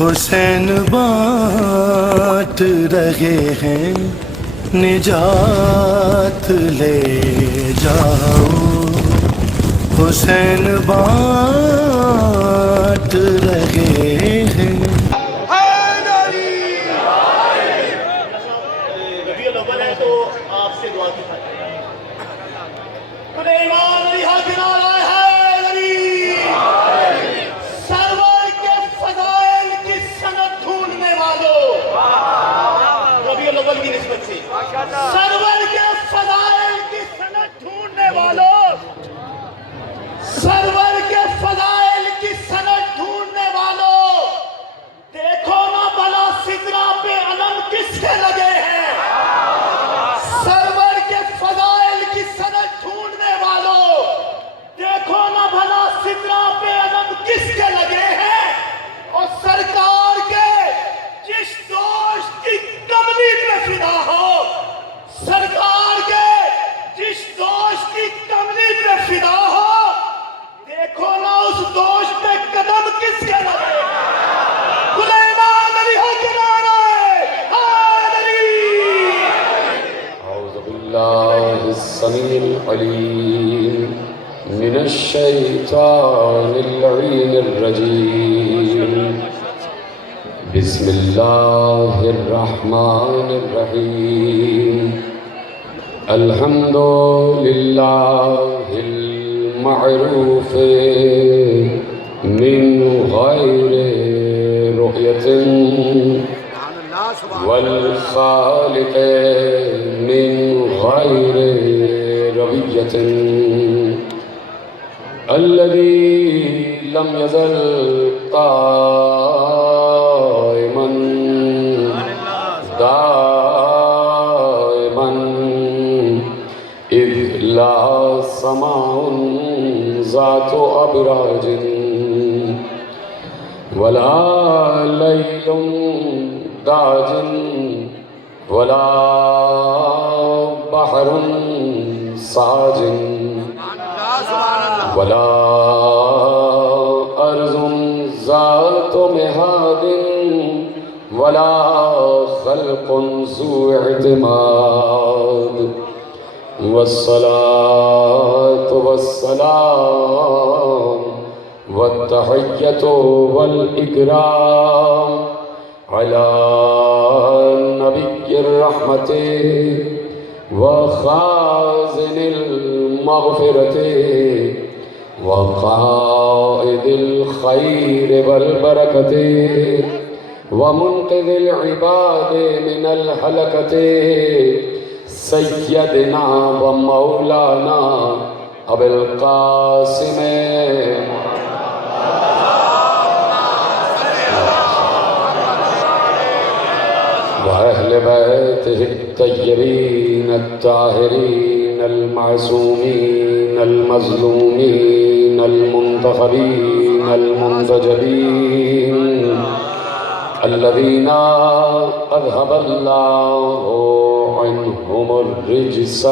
حسین بانٹ رہے ہیں نجات لے جاؤ، حسین بانٹ رہے ہیں۔ ربیع الاول ہے تو آپ سے دعا کی خواہش ہے۔ ایمان رہا کنارہ ہے علی، سرور کے فضائل کی سند ڈھونڈنے والوں، ربیع الاول کی نسبت سے سرور کے فضائل کی سند ڈھونڈنے والوں، سرور کے فضائل کی سند ڈھونڈنے والوں، دیکھو نا بلا سدرا پہ علم کس کے لگے ہیں۔ سرور کے فضائل کی سند ڈھونڈنے والوں، دیکھو نا بھلا سدرا پہ علم کس کے لگے ہیں۔ اور سرکار کے جس دوست کی کملی پہ فدا ہو، سرکار کے جس دوست کی کملی پہ فدا ہو، دیکھو نا اس دوست پہ قدم کس کے لگے ہیں۔ سلیمان علی ہو کنارہ حیدری۔ اعوذ باللہ السمیع العلیم من الشیطان اللعین الرجیم، بسم اللہ الرحمن الرحیم، الحمد للہ المعروف من غیر رؤیت والخالق من غیر رویت، الذي لم يزل قائما دائما إذ لا سماع ذات أبراج ولا ليل داج ولا بحر ساج ولا أرض ذات مهاد ولا خلق ذو اعتماد، والصلاة والسلام والتحية والإكرام على نبي الرحمة وخازن المغفرة وقائد الخير والبركة ومنقذ العباد من الهلكة، سيدنا ومولانا أبي القاسم وأهل بيته الطيبين الطاهرين المعصومين المظلومين المنتخبين المنتجبين، الذين أذهب الله عنهم الرجس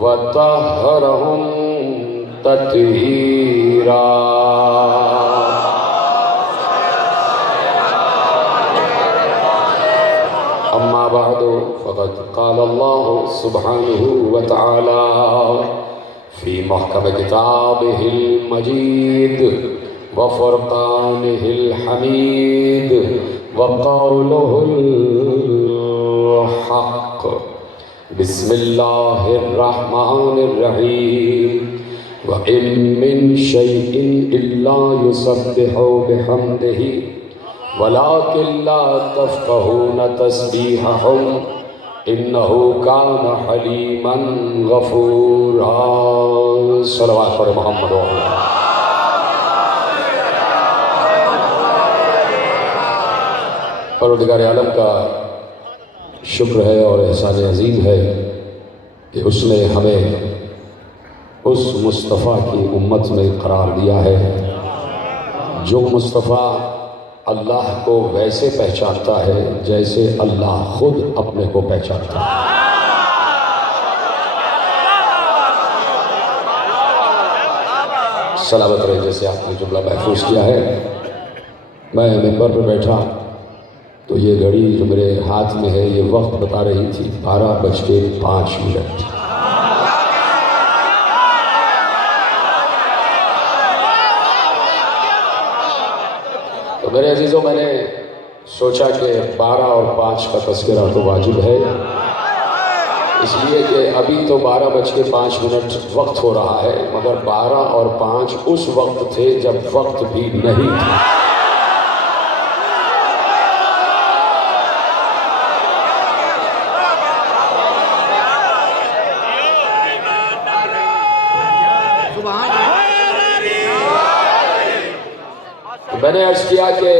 وطهرهم تطهيرا۔ أما بعد فقد قال الله سبحانه وتعالى في محكم كتابه المجيد وفرقانه الحميد وقوله الحق، بسم الله الرحمن الرحيم، وإن من شيء إلا يسبح بحمده ولكن لا تفقهون تسبيحهم إنه كان حليما غفورا۔ صلوات پر محمد وعلى پروردگار عالم کا شکر ہے اور احسان عظیم ہے کہ اس نے ہمیں اس مصطفیٰ کی امت میں قرار دیا ہے جو مصطفیٰ اللہ کو ویسے پہچانتا ہے جیسے اللہ خود اپنے کو پہچانتا ہے۔ سلامت رہے جیسے آپ نے جملہ محفوظ کیا ہے۔ میں منبر پر بیٹھا تو یہ گھڑی جو میرے ہاتھ میں ہے یہ وقت بتا رہی تھی 12:05۔ تو میرے عزیزوں، میں نے سوچا کہ 12 اور 5 کا تذکرہ تو واجب ہے، اس لیے کہ ابھی تو 12:05 وقت ہو رہا ہے، مگر 12 اور 5 اس وقت تھے جب وقت بھی نہیں تھا۔ میں نے عرض کیا کہ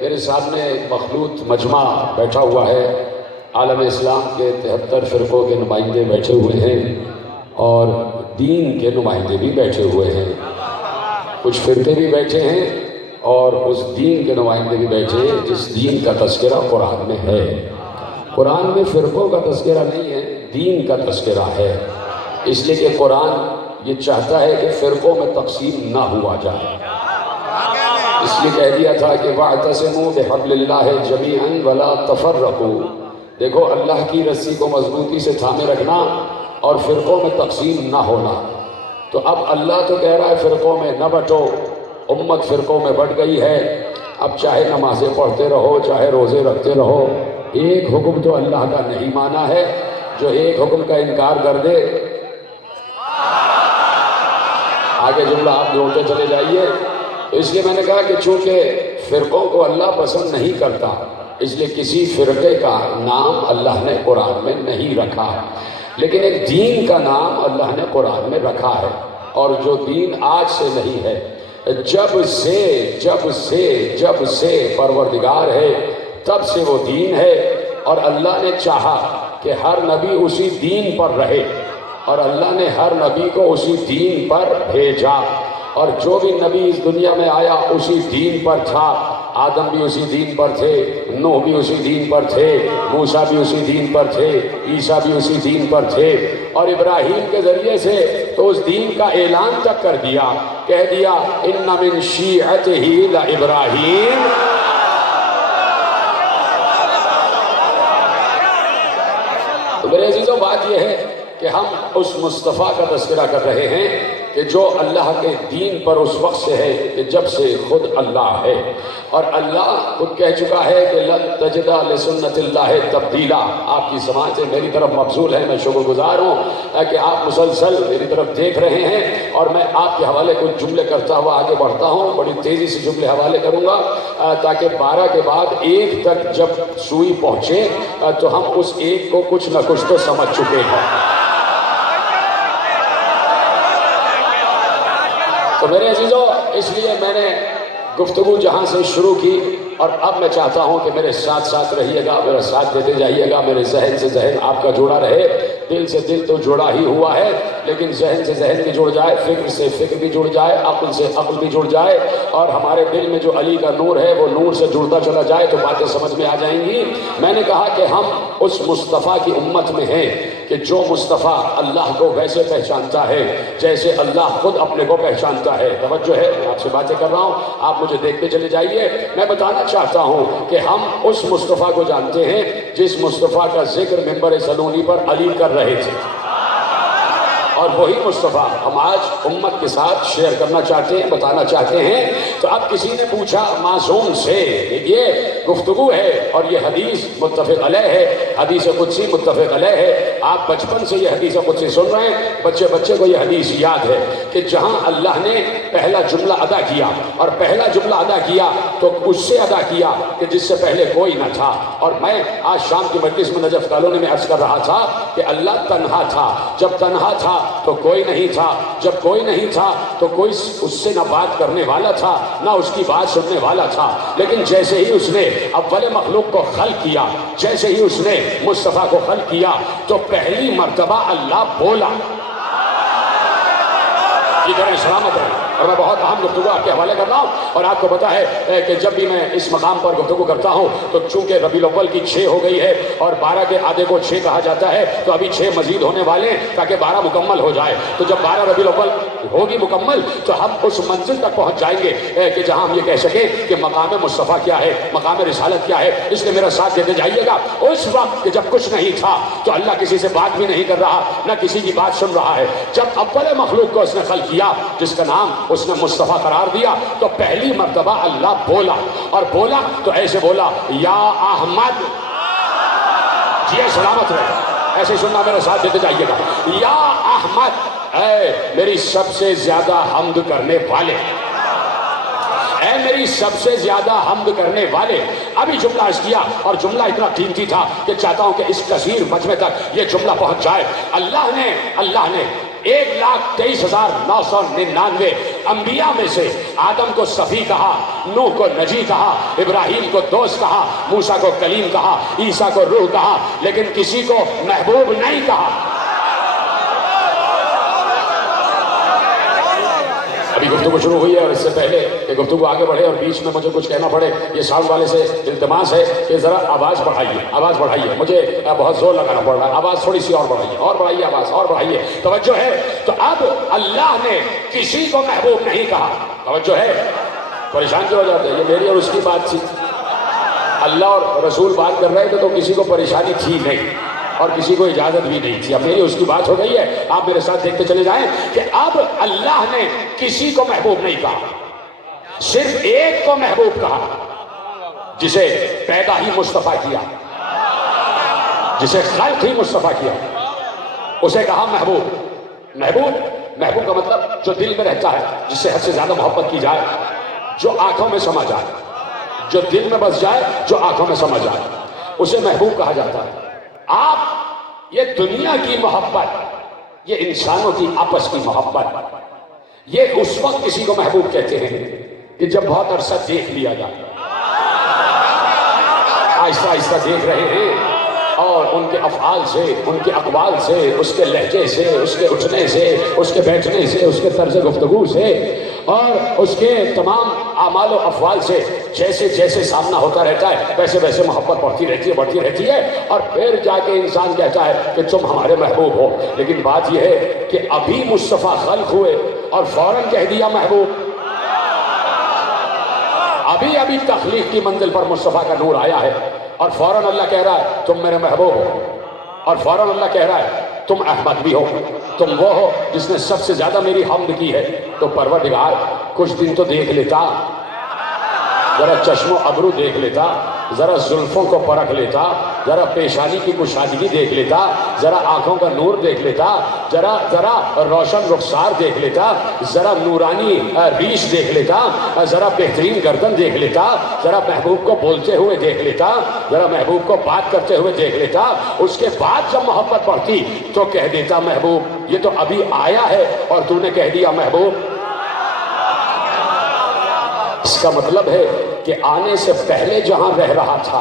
میرے سامنے ایک مخلوط مجمع بیٹھا ہوا ہے، عالم اسلام کے 73 فرقوں کے نمائندے بیٹھے ہوئے ہیں اور دین کے نمائندے بھی بیٹھے ہوئے ہیں، کچھ فرقے بھی بیٹھے ہیں اور اس دین کے نمائندے بھی بیٹھے ہیں جس دین کا تذکرہ قرآن میں ہے۔ قرآن میں فرقوں کا تذکرہ نہیں ہے، دین کا تذکرہ ہے، اس لیے کہ قرآن یہ چاہتا ہے کہ فرقوں میں تقسیم نہ ہوا جائے، اس لیے کہہ دیا تھا کہ وَاعْتَصِمُوا بِحَبْلِ اللَّهِ جَمِيعًا وَلَا تَفَرَّقُوا۔ دیکھو، اللہ کی رسی کو مضبوطی سے تھامے رکھنا اور فرقوں میں تقسیم نہ ہونا۔ تو اب اللہ تو کہہ رہا ہے فرقوں میں نہ بٹو، امت فرقوں میں بٹ گئی ہے، اب چاہے نمازیں پڑھتے رہو چاہے روزے رکھتے رہو، ایک حکم تو اللہ کا نہیں مانا ہے، جو ایک حکم کا انکار کر دے، آگے جملہ آپ جوڑتے چلے جائیے۔ اس لیے میں نے کہا کہ چونکہ فرقوں کو اللہ پسند نہیں کرتا، اس لیے کسی فرقے کا نام اللہ نے قرآن میں نہیں رکھا، لیکن ایک دین کا نام اللہ نے قرآن میں رکھا ہے، اور جو دین آج سے نہیں ہے، جب سے پروردگار ہے تب سے وہ دین ہے، اور اللہ نے چاہا کہ ہر نبی اسی دین پر رہے، اور اللہ نے ہر نبی کو اسی دین پر بھیجا، اور جو بھی نبی اس دنیا میں آیا اسی دین پر تھا۔ آدم بھی اسی دین پر تھے، نوح بھی اسی دین پر تھے، موسیٰ بھی اسی دین پر تھے، عیسیٰ بھی اسی دین پر تھے، اور ابراہیم کے ذریعے سے تو اس دین کا اعلان تک کر دیا، کہہ دیا ان من شیعتہ لابراہیم۔ تو میرے عزیزوں، بات یہ ہے کہ ہم اس مصطفیٰ کا تذکرہ کر رہے ہیں کہ جو اللہ کے دین پر اس وقت سے ہے کہ جب سے خود اللہ ہے، اور اللہ خود کہہ چکا ہے کہ لن تجد لسنت اللہ تبدیلا۔ آپ کی سماعتیں میری طرف مبذول ہیں، میں شکر گزار ہوں کہ آپ مسلسل میری طرف دیکھ رہے ہیں، اور میں آپ کے حوالے کچھ جملے کرتا ہوا آگے بڑھتا ہوں، بڑی تیزی سے جملے حوالے کروں گا تاکہ 12 کے بعد 1 تک جب سوئی پہنچے تو ہم اس 1 کو کچھ نہ کچھ تو سمجھ چکے ہیں۔ تو میرے عزیزوں، اس لیے میں نے گفتگو جہاں سے شروع کی، اور اب میں چاہتا ہوں کہ میرے ساتھ ساتھ رہیے گا، میرا ساتھ دیتے جائیے گا، میرے ذہن سے ذہن آپ کا جوڑا رہے، دل سے دل تو جوڑا ہی ہوا ہے، لیکن ذہن سے ذہن بھی جڑ جائے، فکر سے فکر بھی جڑ جائے، عقل سے عقل بھی جڑ جائے، اور ہمارے دل میں جو علی کا نور ہے وہ نور سے جڑتا چلا جائے تو باتیں سمجھ میں آ جائیں گی۔ میں نے کہا کہ ہم اس مصطفیٰ کی امت میں ہیں کہ جو مصطفیٰ اللہ کو ویسے پہچانتا ہے جیسے اللہ خود اپنے کو پہچانتا ہے۔ توجہ ہے، میں آپ سے باتیں کر رہا ہوں، آپ مجھے دیکھتے چلے جائیے۔ میں بتانا چاہتا ہوں کہ ہم اس مصطفیٰ کو جانتے ہیں جس مصطفیٰ کا ذکر منبر سلونی پر علی کر رہے تھے، اور وہی مصطفیٰ ہم آج امت کے ساتھ شیئر کرنا چاہتے ہیں، بتانا چاہتے ہیں۔ تو اب کسی نے پوچھا معصوم سے، یہ گفتگو ہے اور یہ حدیث متفق علیہ ہے، حدیث قدسی متفق علیہ ہے، آپ بچپن سے یہ حدیث قدسی سن رہے ہیں، بچے بچے کو یہ حدیث یاد ہے کہ جہاں اللہ نے پہلا جملہ ادا کیا، اور پہلا جملہ ادا کیا تو اس سے ادا کیا کہ جس سے پہلے کوئی نہ تھا۔ اور میں آج شام کی مجلس میں نجف کالونی میں عرض کر رہا تھا کہ اللہ تنہا تھا، جب تنہا تھا تو کوئی نہیں تھا، جب کوئی نہیں تھا تو کوئی اس سے نہ بات کرنے والا تھا نہ اس کی بات سننے والا تھا، لیکن جیسے ہی اس نے اول مخلوق کو خلق کیا، جیسے ہی اس نے مصطفیٰ کو خلق کیا تو پہلی مرتبہ اللہ بولا۔ سلامت رہے، اور میں بہت اہم گفتگو آپ کے حوالے کر رہا ہوں، اور آپ کو پتا ہے کہ جب بھی میں اس مقام پر گفتگو کرتا ہوں تو چونکہ ربیع الاول کی 6 ہو گئی ہے اور 12 کے آدھے کو 6 کہا جاتا ہے، تو ابھی 6 مزید ہونے والے ہیں تاکہ 12 مکمل ہو جائے۔ تو جب 12 ربیع الاول ہوگی مکمل تو ہم اس منزل تک پہنچ جائیں گے کہ جہاں ہم یہ کہہ سکیں کہ مقام مصطفیٰ کیا ہے، مقام رسالت کیا ہے۔ اس لیے میرا ساتھ دیتے جائیے گا۔ اس وقت کہ جب کچھ نہیں تھا تو اللہ کسی سے بات بھی نہیں کر رہا، نہ کسی کی بات سن رہا ہے۔ جب اول مخلوق کو اس نے خلق کیا جس کا نام اس نے مصطفیٰ قرار دیا تو پہلی مرتبہ اللہ بولا، اور بولا تو ایسے بولا یا احمد، جی سلامت رہے، ایسے سننا، میرے ساتھ دیتے جائیے گا، یا احمد، اے میری سب سے زیادہ حمد کرنے والے، اے میری سب سے زیادہ حمد کرنے والے۔ ابھی جملہ اس کیا اور جملہ اتنا قیمتی تھا کہ چاہتا ہوں کہ اس کثیر مجمع تک یہ جملہ پہنچ جائے۔ اللہ نے 1,23,999 انبیاء میں سے آدم کو صفی کہا، نوح کو نجی کہا، ابراہیم کو دوست کہا، موسیٰ کو کلیم کہا، عیسیٰ کو روح کہا، لیکن کسی کو محبوب نہیں کہا۔ ابھی گفتگو شروع ہوئی ہے اور اس سے پہلے کہ گفتگو آگے بڑھے اور بیچ میں مجھے کچھ کہنا پڑے، یہ ساؤنڈ والے سے التماس ہے کہ ذرا آواز بڑھائیے، مجھے بہت زور لگانا پڑ رہا ہے، آواز تھوڑی سی اور بڑھائیے، آواز اور بڑھائیے، توجہ ہے۔ تو اب اللہ نے کسی کو محبوب نہیں کہا، توجہ ہے، پریشان کیوں ہو جاتے ہیں؟ یہ میری اور اس کی بات تھی، اللہ اور رسول بات کر رہے تھے تو کسی کو پریشانی تھی نہیں اور کسی کو اجازت بھی نہیں تھی، اب میری اس کی بات ہو گئی ہے۔ آپ میرے ساتھ دیکھتے چلے جائیں کہ اب اللہ نے کسی کو محبوب نہیں کہا، صرف ایک کو محبوب کہا، جسے پیدا ہی مصطفیٰ کیا، جسے خلق ہی مصطفیٰ کیا، اسے کہا محبوب۔ محبوب کا مطلب جو دل میں رہتا ہے، جس سے حد سے زیادہ محبت کی جائے، جو آنکھوں میں سما جائے، جو دل میں بس جائے، جو آنکھوں میں سما جائے، اسے محبوب کہا جاتا ہے۔ آپ یہ دنیا کی محبت، یہ انسانوں کی آپس کی محبت، یہ اس وقت کسی کو محبوب کہتے ہیں کہ جب بہت عرصہ دیکھ لیا جائے، آہستہ آہستہ دیکھ رہے ہیں اور ان کے افعال سے، ان کے اقوال سے، اس کے لہجے سے، اس کے اٹھنے سے، اس کے بیٹھنے سے، اس کے طرز گفتگو سے اور اس کے تمام اعمال و افعال سے جیسے جیسے سامنا ہوتا رہتا ہے ویسے ویسے محبت بڑھتی رہتی ہے اور پھر جا کے انسان کہتا ہے کہ تم ہمارے محبوب ہو۔ لیکن بات یہ ہے کہ ابھی مصطفیٰ خلق ہوئے اور فوراً کہہ دیا محبوب، ابھی تخلیق کی منزل پر مصطفیٰ کا نور آیا ہے اور فوراً اللہ کہہ رہا ہے تم میرے محبوب ہو، اور فوراً اللہ کہہ رہا ہے تم احمد بھی ہو، تم وہ ہو جس نے سب سے زیادہ میری حمد کی ہے۔ تو پروردگار کچھ دن تو دیکھ لیتا، ذرا چشم و ابرو دیکھ لیتا، ذرا زلفوں کو پرکھ لیتا، ذرا پیشانی کی کشادگی دیکھ لیتا، ذرا آنکھوں کا نور دیکھ لیتا، ذرا روشن رخسار دیکھ لیتا، ذرا نورانی ریش دیکھ لیتا، ذرا بہترین گردن دیکھ لیتا، ذرا محبوب کو بولتے ہوئے دیکھ لیتا، ذرا محبوب کو بات کرتے ہوئے دیکھ لیتا۔ اس کے بعد جب محبت بڑھتی تو کہہ دیتا محبوب یہ تو ابھی آیا ہے اور تو نے کہہ دیا محبوب۔ اس کا مطلب ہے کہ آنے سے پہلے جہاں رہ رہا تھا،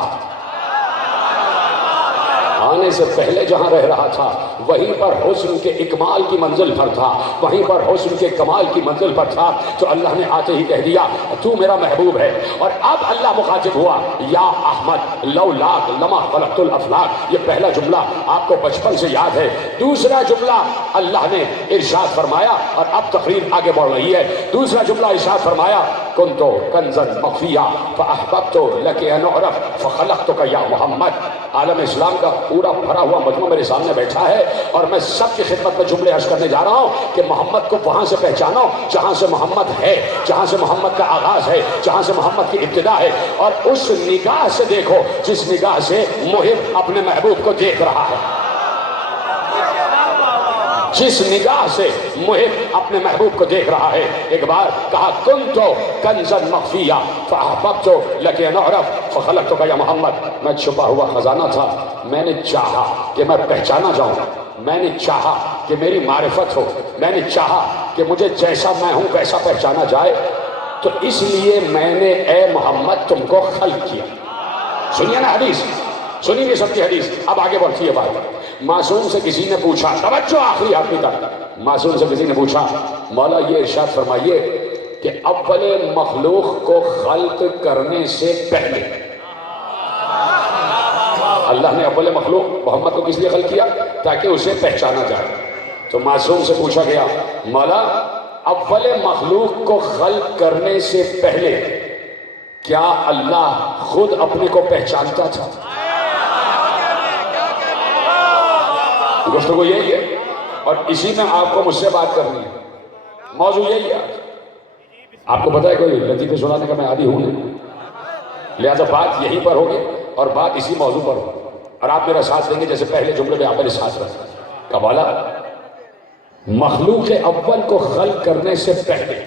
آنے سے پہلے جہاں رہ رہا تھا وہیں پر حسن کے اکمال کی منزل پر تھا، وہیں پر حسن کے کمال کی منزل پر تھا۔ تو اللہ نے آتے ہی کہہ دیا تو میرا محبوب ہے۔ اور اب اللہ مخاطب ہوا یا احمد لولاک لما خلقت الافلاک، یہ پہلا جملہ آپ کو بچپن سے یاد ہے۔ دوسرا جملہ اللہ نے ارشاد فرمایا اور اب تقریر آگے بڑھ رہی ہے۔ دوسرا جملہ ارشاد فرمایا کنتو کنزا مخفیا فاحببت لک ان اعرف فخلقتک یا محمد۔ عالم اسلام کا پورا بھرا ہوا مجمع میرے سامنے بیٹھا ہے اور میں سب کی خدمت میں جملے عرض کرنے جا رہا ہوں کہ محمد کو وہاں سے پہچانو جہاں سے محمد ہے، جہاں سے محمد کا آغاز ہے، جہاں سے محمد کی ابتدا ہے، اور اس نگاہ سے دیکھو جس نگاہ سے محب اپنے محبوب کو دیکھ رہا ہے، جس نگاہ سے محب اپنے محبوب کو دیکھ رہا ہے۔ ایک بار کہا کنتو کنزا مخفیا فاحببت لک ان اعرف فخلقتک یا محمد، میں چھپا ہوا خزانہ تھا، میں نے چاہا کہ میں پہچانا جاؤں، میں نے چاہا کہ میری معرفت ہو، میں نے چاہا کہ مجھے جیسا میں ہوں ویسا پہچانا جائے، تو اس لیے میں نے اے محمد تم کو خلق کیا۔ سنیے نا حدیث، سنیں گے سب کی حدیث، اب آگے بڑھتی ہے بات۔ معصوم سے کسی نے پوچھا، توجہ آخری آدمی تک، معصوم سے کسی نے پوچھا مولا یہ ارشاد فرمائیے کہ اول مخلوق کو خلق کرنے سے پہلے اللہ نے اول مخلوق محمد کو کس لیے خلق کیا؟ تاکہ اسے پہچانا جائے۔ تو معصوم سے پوچھا گیا مولا اول مخلوق کو خلق کرنے سے پہلے کیا اللہ خود اپنے کو پہچانتا تھا؟ گفتگو یہی ہے اور اسی میں آپ کو مجھ سے بات کرنی ہے. موضوع یہی ہے. آپ کو پتا ہے کوئی لطیفے سنانے کا میں عادی ہوں نہیں، لہذا بات یہیں پر ہوگی اور بات اسی موضوع پر ہوگی اور آپ میرا ساتھ دیں گے جیسے پہلے جملے میں آپ میرے ساتھ رکھیں. قبالہ مخلوق اول کو خلق کرنے سے پہلے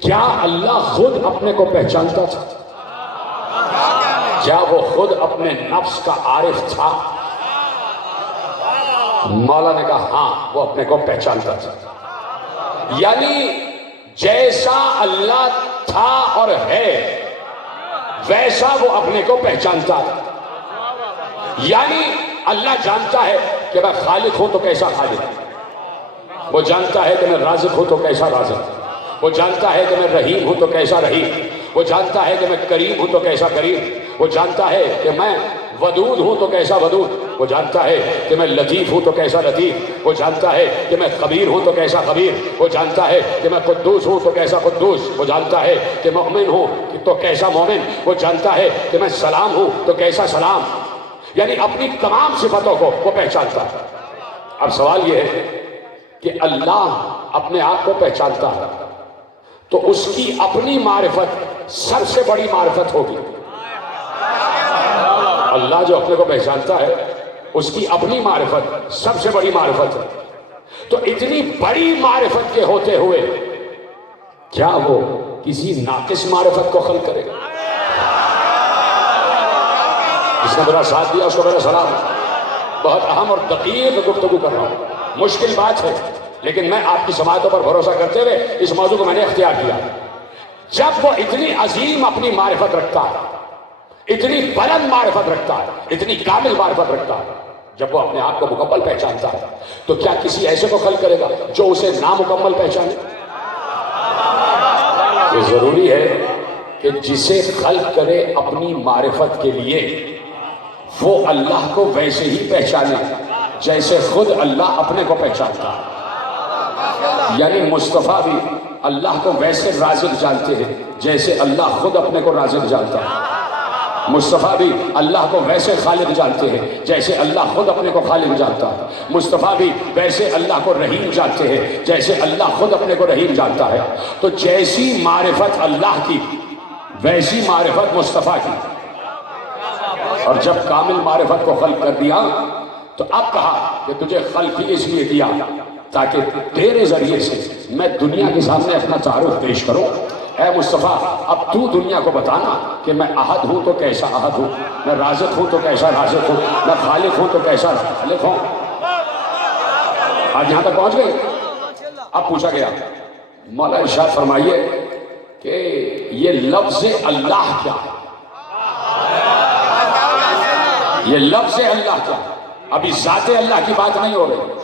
کیا اللہ خود اپنے کو پہچانتا تھا؟ کیا وہ خود اپنے نفس کا عارف تھا؟ مولا نے کہا ہاں وہ اپنے کو پہچانتا تھا. یعنی جیسا اللہ تھا اور ہے ویسا وہ اپنے کو پہچانتا ہے. یعنی اللہ جانتا ہے کہ میں خالق ہوں تو کیسا خالق، وہ جانتا ہے کہ میں رازق ہوں تو کیسا رازق، وہ جانتا ہے کہ میں رحیم ہوں تو کیسا رحیم، وہ جانتا ہے کہ میں کریم ہوں تو کیسا کریم، وہ جانتا ہے کہ میں ودود ہوں تو کیسا ودود، وہ جانتا ہے کہ میں لطیف ہوں تو کیسا لطیف، وہ جانتا ہے کہ میں خبیر ہوں تو کیسا خبیر، وہ جانتا ہے کہ میں قدوس ہوں تو کیسا قدوس، وہ جانتا ہے کہ مومن ہوں تو کیسا مومن، وہ جانتا ہے کہ میں سلام ہوں تو کیسا سلام. یعنی اپنی تمام صفتوں کو وہ پہچانتا ہے. اب سوال یہ ہے کہ اللہ اپنے آپ کو پہچانتا ہے تو اس کی اپنی معرفت سب سے بڑی معرفت ہوگی. اللہ جو اپنے کو پہچانتا ہے اس کی اپنی معرفت سب سے بڑی معرفت ہے. تو اتنی بڑی معرفت کے ہوتے ہوئے کیا وہ کسی ناقص معرفت کو خلق کرے گا؟ جس نے میرا ساتھ دیا اس کو میرا سلام. بہت اہم اور دقیق گفتگو کر رہا ہوں، مشکل بات ہے لیکن میں آپ کی سماعتوں پر بھروسہ کرتے ہوئے اس موضوع کو میں نے اختیار کیا. جب وہ اتنی عظیم اپنی معرفت رکھتا ہے، اتنی بلند معرفت رکھتا ہے، اتنی کامل معرفت رکھتا ہے، جب وہ اپنے آپ کو مکمل پہچانتا ہے تو کیا کسی ایسے کو خلق کرے گا جو اسے نامکمل پہچانے؟ یہ ضروری ہے کہ جسے خلق کرے اپنی معرفت کے لیے وہ اللہ کو ویسے ہی پہچانے جیسے خود اللہ اپنے کو پہچانتا ہے. یعنی مصطفیٰ بھی اللہ کو ویسے رازق جانتے ہیں جیسے اللہ خود اپنے کو رازق جانتا ہے. مصطفیٰ بھی اللہ کو ویسے خالق جانتے ہیں جیسے اللہ خود اپنے کو خالق جانتا ہے. مصطفیٰ بھی ویسے اللہ کو رحیم جانتے ہیں جیسے اللہ خود اپنے کو رحیم جانتا ہے. تو جیسی معرفت اللہ کی ویسی معرفت مصطفیٰ کی. اور جب کامل معرفت کو خلق کر دیا تو اب کہا کہ تجھے خلق ہی اس لیے کیا تاکہ تیرے ذریعے سے میں دنیا کے سامنے اپنا تعارف پیش کروں. اے مصطفیٰ اب تو دنیا کو بتانا کہ میں احد ہوں تو کیسا احد ہوں، میں رازق ہوں تو کیسا رازق ہوں، میں خالق ہوں تو کیسا خالق ہوں. آج یہاں تک پہنچ گئے. اب پوچھا گیا مولا ارشاد فرمائیے کہ یہ لفظ اللہ کیا ہے؟ یہ لفظ اللہ کیا ہے؟ ابھی ذات اللہ کی بات نہیں ہو رہی،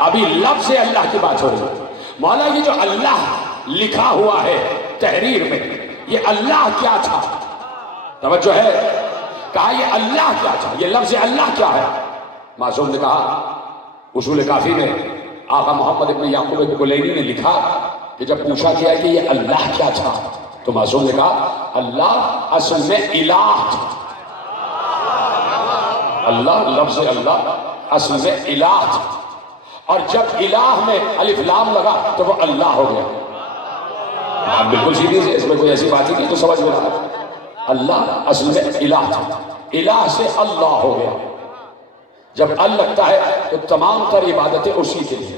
ابھی لفظ اللہ کی بات ہو رہی ہے. مولا یہ جو اللہ لکھا ہوا ہے تحریر میں یہ اللہ کیا تھا؟ توجہ ہے. کہا یہ اللہ کیا تھا، یہ لفظ اللہ کیا ہے؟ معصوم نے کہا اصول کافی میں آقا محمد ابن یعقوب الکلینی نے لکھا کہ جب پوچھا گیا کہ یہ اللہ کیا تھا تو معصوم نے کہا اللہ اصل میں الہ تھا. اللہ لفظ اللہ اصل میں الہ تھا اور جب الہ میں الف لام لگا تو وہ اللہ ہو گیا. آپ بالکل سیدھی سے اس میں کوئی ایسی بات ہی نہیں تو سمجھ میں رہا. اللہ اصل میں الہ تھا، الہ سے اللہ ہو گیا. جب ال لگتا ہے تو تمام تر عبادتیں اسی کے لیے.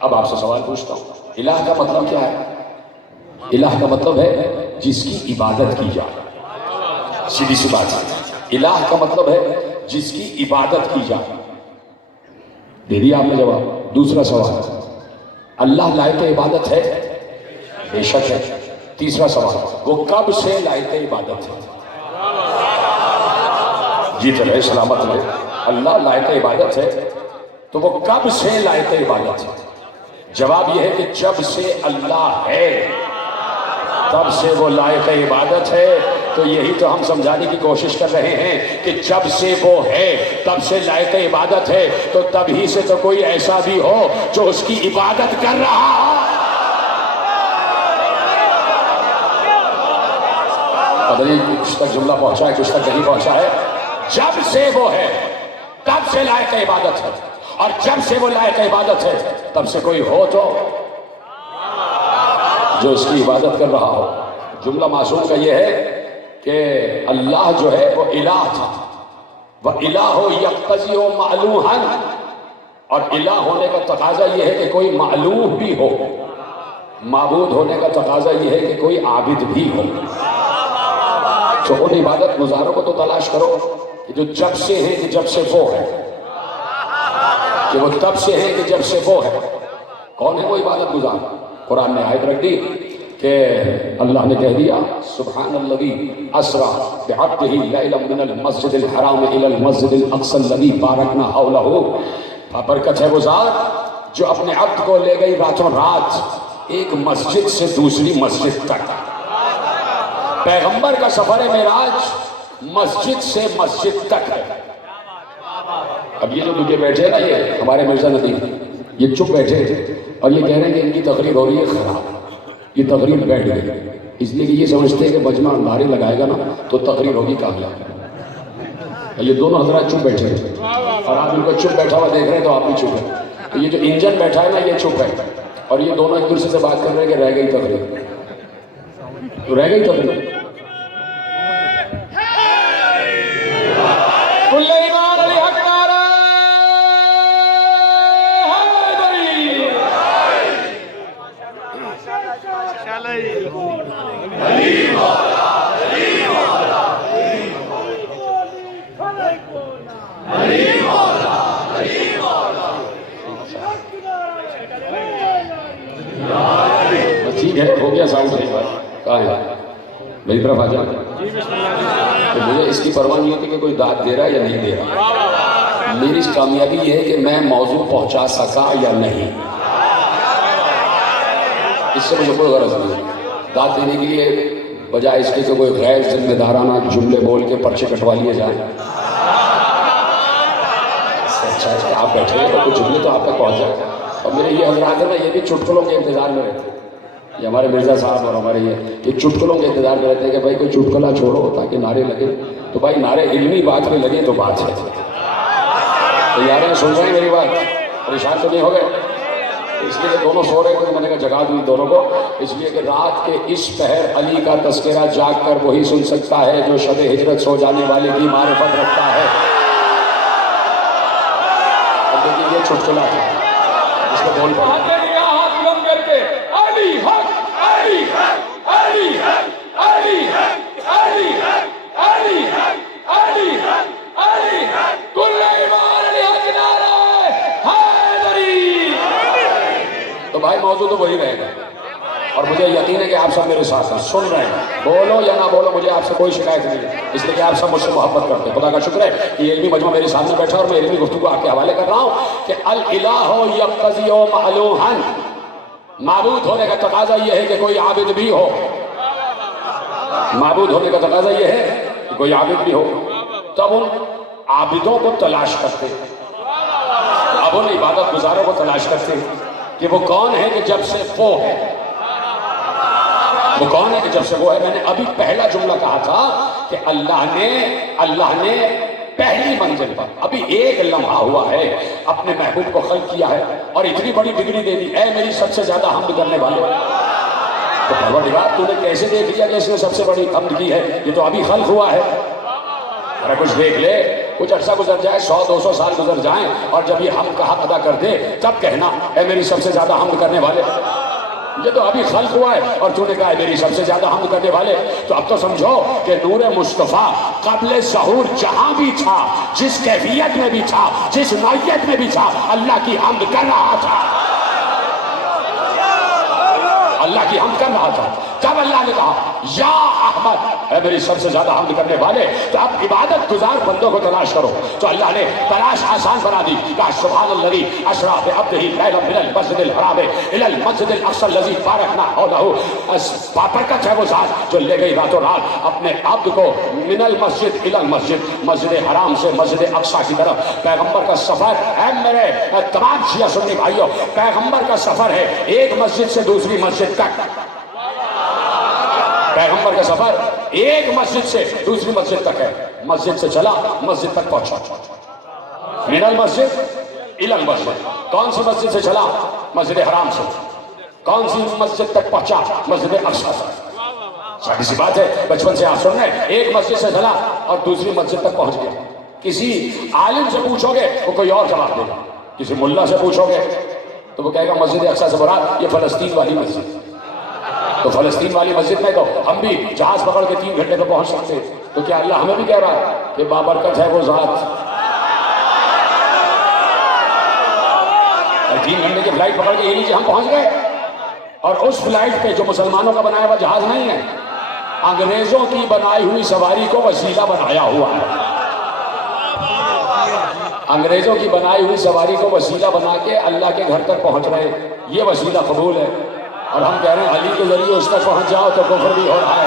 اب آپ سے سوال پوچھتا ہوں الہ کا مطلب کیا ہے؟ الہ کا مطلب ہے جس کی عبادت کی جائے. سیدھی سی بات ہے. الہ کا مطلب ہے جس کی عبادت کی جائے. دے دیا آپ نے جواب. دوسرا سوال اللہ لائق عبادت ہے؟ بے شک ہے. تیسرا سوال وہ کب سے لائق عبادت ہے؟ جیت رہے سلامت رہے. اللہ لائق عبادت ہے تو وہ کب سے لائق عبادت ہے؟ جواب یہ ہے کہ جب سے اللہ ہے تب سے وہ لائق عبادت ہے. تو یہی تو ہم سمجھانے کی کوشش کر رہے ہیں کہ جب سے وہ ہے تب سے لائق عبادت ہے، تو تبھی سے تو کوئی ایسا بھی ہو جو اس کی عبادت کر رہا ہو۔ پتہ نہیں کچھ تک جملہ پہنچا ہے، کچھ تک نہیں پہنچا ہے۔ جب سے وہ ہے تب سے لائق عبادت ہے، اور جب سے وہ لائق عبادت ہے تب سے کوئی ہو تو جو اس کی عبادت کر رہا ہو۔ جملہ معصوم کا یہ ہے کہ اللہ جو ہے وہ الہ تھا، وَإِلَٰهُ يَقْتَضِي مَعْلُوحًا، اور الہ ہونے کا تقاضا یہ ہے کہ کوئی معلوح بھی ہو، معبود ہونے کا تقاضا یہ ہے کہ کوئی عابد بھی ہو۔ تو ان عبادت گزاروں کو تو تلاش کرو کہ جو جب سے ہیں کہ جب سے وہ ہے، کہ وہ تب سے ہیں کہ جب سے وہ ہے۔ کون ہے وہ عبادت گزار؟ قرآن نے آیت رکھ دی کہ اللہ نے کہہ دیا سبحان الذی اسرا بعبدہ لیلا من المسجد الحرام الی المسجد الاقصی الذی بارکنا حولہ۔ برکت ہے وہ ذات جو اپنے عبد کو لے گئی راتوں رات ایک مسجد سے دوسری مسجد تک۔ پیغمبر کا سفر معراج مسجد سے مسجد تک ہے۔ اب یہ جو دکھے بیٹھے نا، یہ ہمارے مرزا ندیم، یہ چپ بیٹھے اور یہ کہہ رہے ہیں کہ ان کی تقریر ہو رہی ہے خراب، یہ تقریر بیٹھ گئی، اس لیے کہ یہ سمجھتے ہیں کہ مجمع نعرے لگائے گا نا تو تقریر ہوگی کامیاب۔ یہ دونوں حضرات چپ بیٹھے ہیں اور آپ ان کو چپ بیٹھا ہوا دیکھ رہے ہیں تو آپ بھی چپ ہیں۔ تو یہ جو انجن بیٹھا ہے نا یہ چپ ہے، اور یہ دونوں ایک دوسرے سے بات کر رہے ہیں کہ رہ گئی تقریر، تو رہ گئی تقریر۔ ٹھیک ہے، ہو گیا ساؤنڈ صحیح بات، کہاں ہے میری طرف آ جائے۔ تو مجھے اس کی پرواہ نہیں ہوتی کہ کوئی داد دے رہا ہے یا نہیں دے رہا، میری کامیابی یہ ہے کہ میں موضوع پہنچا سکا یا نہیں، اس سے مجھے کوئی غرض نہیں۔ داد دینے کے لیے بجائے اس کے کہ کوئی غیر ذمہ دارانہ جملے بول کے پرچے کٹوا لیے جائیں، اچھا ہے کہ آپ بیٹھے ہیں تو کچھ جملے تو آپ تک پہنچ جائے۔ اور میرے یہ حضرات ہیں نا، یہ بھی چٹکلوں کے انتظار میں رہتے ہیں، یہ ہمارے مرزا صاحب اور ہمارے یہ چٹکلوں کے انتظار میں رہتے ہیں کہ بھائی کوئی چٹکلا چھوڑو تاکہ نعرے لگے۔ تو بھائی نعرے علمی بات پہ لگے تو بات ہے۔ تو یار سن رہے ہیں میری بات؟ پریشان تو نہیں ہو گئے؟ اس لیے دونوں سو رہے تھے، میں نے کہا جگا دوں دونوں کو، اس لیے کہ رات کے اس پہر علی کا تذکرہ جاگ کر وہی سن سکتا ہے جو شب ہجرت سو جانے والے کی معرفت رکھتا ہے۔ اب دیکھیں یہ چٹکلا تھا، اس کو بول پڑا ہاتھ بلند کر کے علی حق علی حق علی حق علی حق علی حق علی حق علی حق علی حق کل ایمان علی حق نعرہ حیدری۔ تو بھائی موضوع تو وہی رہے گا، اور مجھے یقین ہے کہ آپ سب میرے ساتھ ہیں، سن رہے ہیں، بولو یا نہ بولو مجھے آپ سے کوئی شکایت نہیں ہے، اس لیے کہ آپ سب مجھ سے محبت کرتے ہیں۔ خدا کا شکر ہے کہ یہ علمی مجمع میرے سامنے بیٹھا اور میں علمی گفتگو آپ کے حوالے کر رہا ہوں کہ الالہ یقتضی معلوحًا، معبود ہونے کا تقاضا یہ ہے کہ کوئی عابد بھی ہو، معبود ہونے کا تقاضا یہ ہے کہ کوئی عابد بھی ہو۔ تب ان عابدوں کو تلاش کرتے، اب ان عبادت گزاروں کو تلاش کرتے کہ وہ کون ہے کہ جب سے وہ ہے، وہ کون ہے کہ جب سے وہ ہے۔ میں نے ابھی پہلا جملہ کہا تھا کہ اللہ نے پہلی منزل پر ابھی ایک لمحہ ہوا ہے اپنے محبوب کو خلق کیا ہے اور اتنی بڑی ڈگری دے دی، اے میری سب سے زیادہ حمد کرنے والے۔ تو پروردگار تو نے کیسے دیکھ لیا کہ اس نے سب سے بڑی حمد کی ہے؟ یہ تو ابھی خلق ہوا ہے۔ ارے کچھ دیکھ لے، کچھ عرصہ گزر جائے، 100-200 سال گزر جائیں، اور جب یہ حمد کا حق ادا کر دے تب کہنا اے میری سب سے زیادہ حمد کرنے والے۔ یہ تو ابھی خلق ہوا ہے اور تو نے کہا ہے میری سب سے زیادہ حمد کرنے والے۔ تو اب تو سمجھو کہ نور مصطفیٰ قبل ظہور جہاں بھی تھا، جس کیفیت میں بھی تھا، جس نوعیت میں بھی تھا، اللہ کی حمد کر رہا تھا، اللہ کی حمد کر رہا تھا۔ تب اللہ نے کہا یا احمد، اے میری سب سے زیادہ حمد کرنے والے، تو اب عبادت گزار بندوں کو تلاش کرو. تو اللہ نے تلاش آسان بنا دی. کہا سبحان الذی اسریٰ بعبدہ لیلا من المسجد الحرام الی المسجد الاقصی الذی بارکنا حولہ. برکت ہے وہ ذات جو لے گئی راتوں رات اپنے عبد کو من المسجد الی المسجد، مسجد حرام سے مسجد اقصی کی طرف. پیغمبر کا سفر ہے میرے تمام شیعہ سنی بھائیوں، پیغمبر کا سفر ہے ایک مسجد سے دوسری مسجد تک. پیغمبر کا سفر ایک مسجد سے دوسری مسجد تک ہے. مسجد سے چلا مسجد تک پہنچا. من المسجد الی المسجد. کون سی مسجد سے چلا؟ مسجد حرام سے. کون سی مسجد تک پہنچا؟ مسجد اقصی تک. سادی سی بات ہے، بچپن سے آپ سن رہے ہیں. ایک مسجد سے چلا اور دوسری مسجد تک پہنچ گیا. کسی عالم سے پوچھو گے وہ کوئی اور جواب دے گا. کسی ملا سے پوچھو گے تو وہ کہے گا مسجد اقصی سے مراد یہ فلسطین والی مسجد. تو فلسطین والی مسجد میں تو ہم بھی جہاز پکڑ کے 3 گھنٹے میں پہنچ سکتے. تو کیا اللہ ہمیں بھی کہہ رہا ہے کہ بابرکت ہے وہ ذات 3 گھنٹے کی فلائٹ پکڑ کے یہ نیچے ہم پہنچ گئے؟ اور اس فلائٹ پہ جو مسلمانوں کا بنایا ہوا جہاز نہیں ہے، انگریزوں کی بنائی ہوئی سواری کو وسیلہ بنایا ہوا ہے. انگریزوں کی بنائی ہوئی سواری کو وسیلہ بنا کے اللہ کے گھر تک پہنچ رہے. یہ وسیلہ قبول ہے. اور ہم کہہ رہے ہیں علی کے ذریعے اس تک پہنچ جاؤ تو کفر بھی ہو رہا ہے.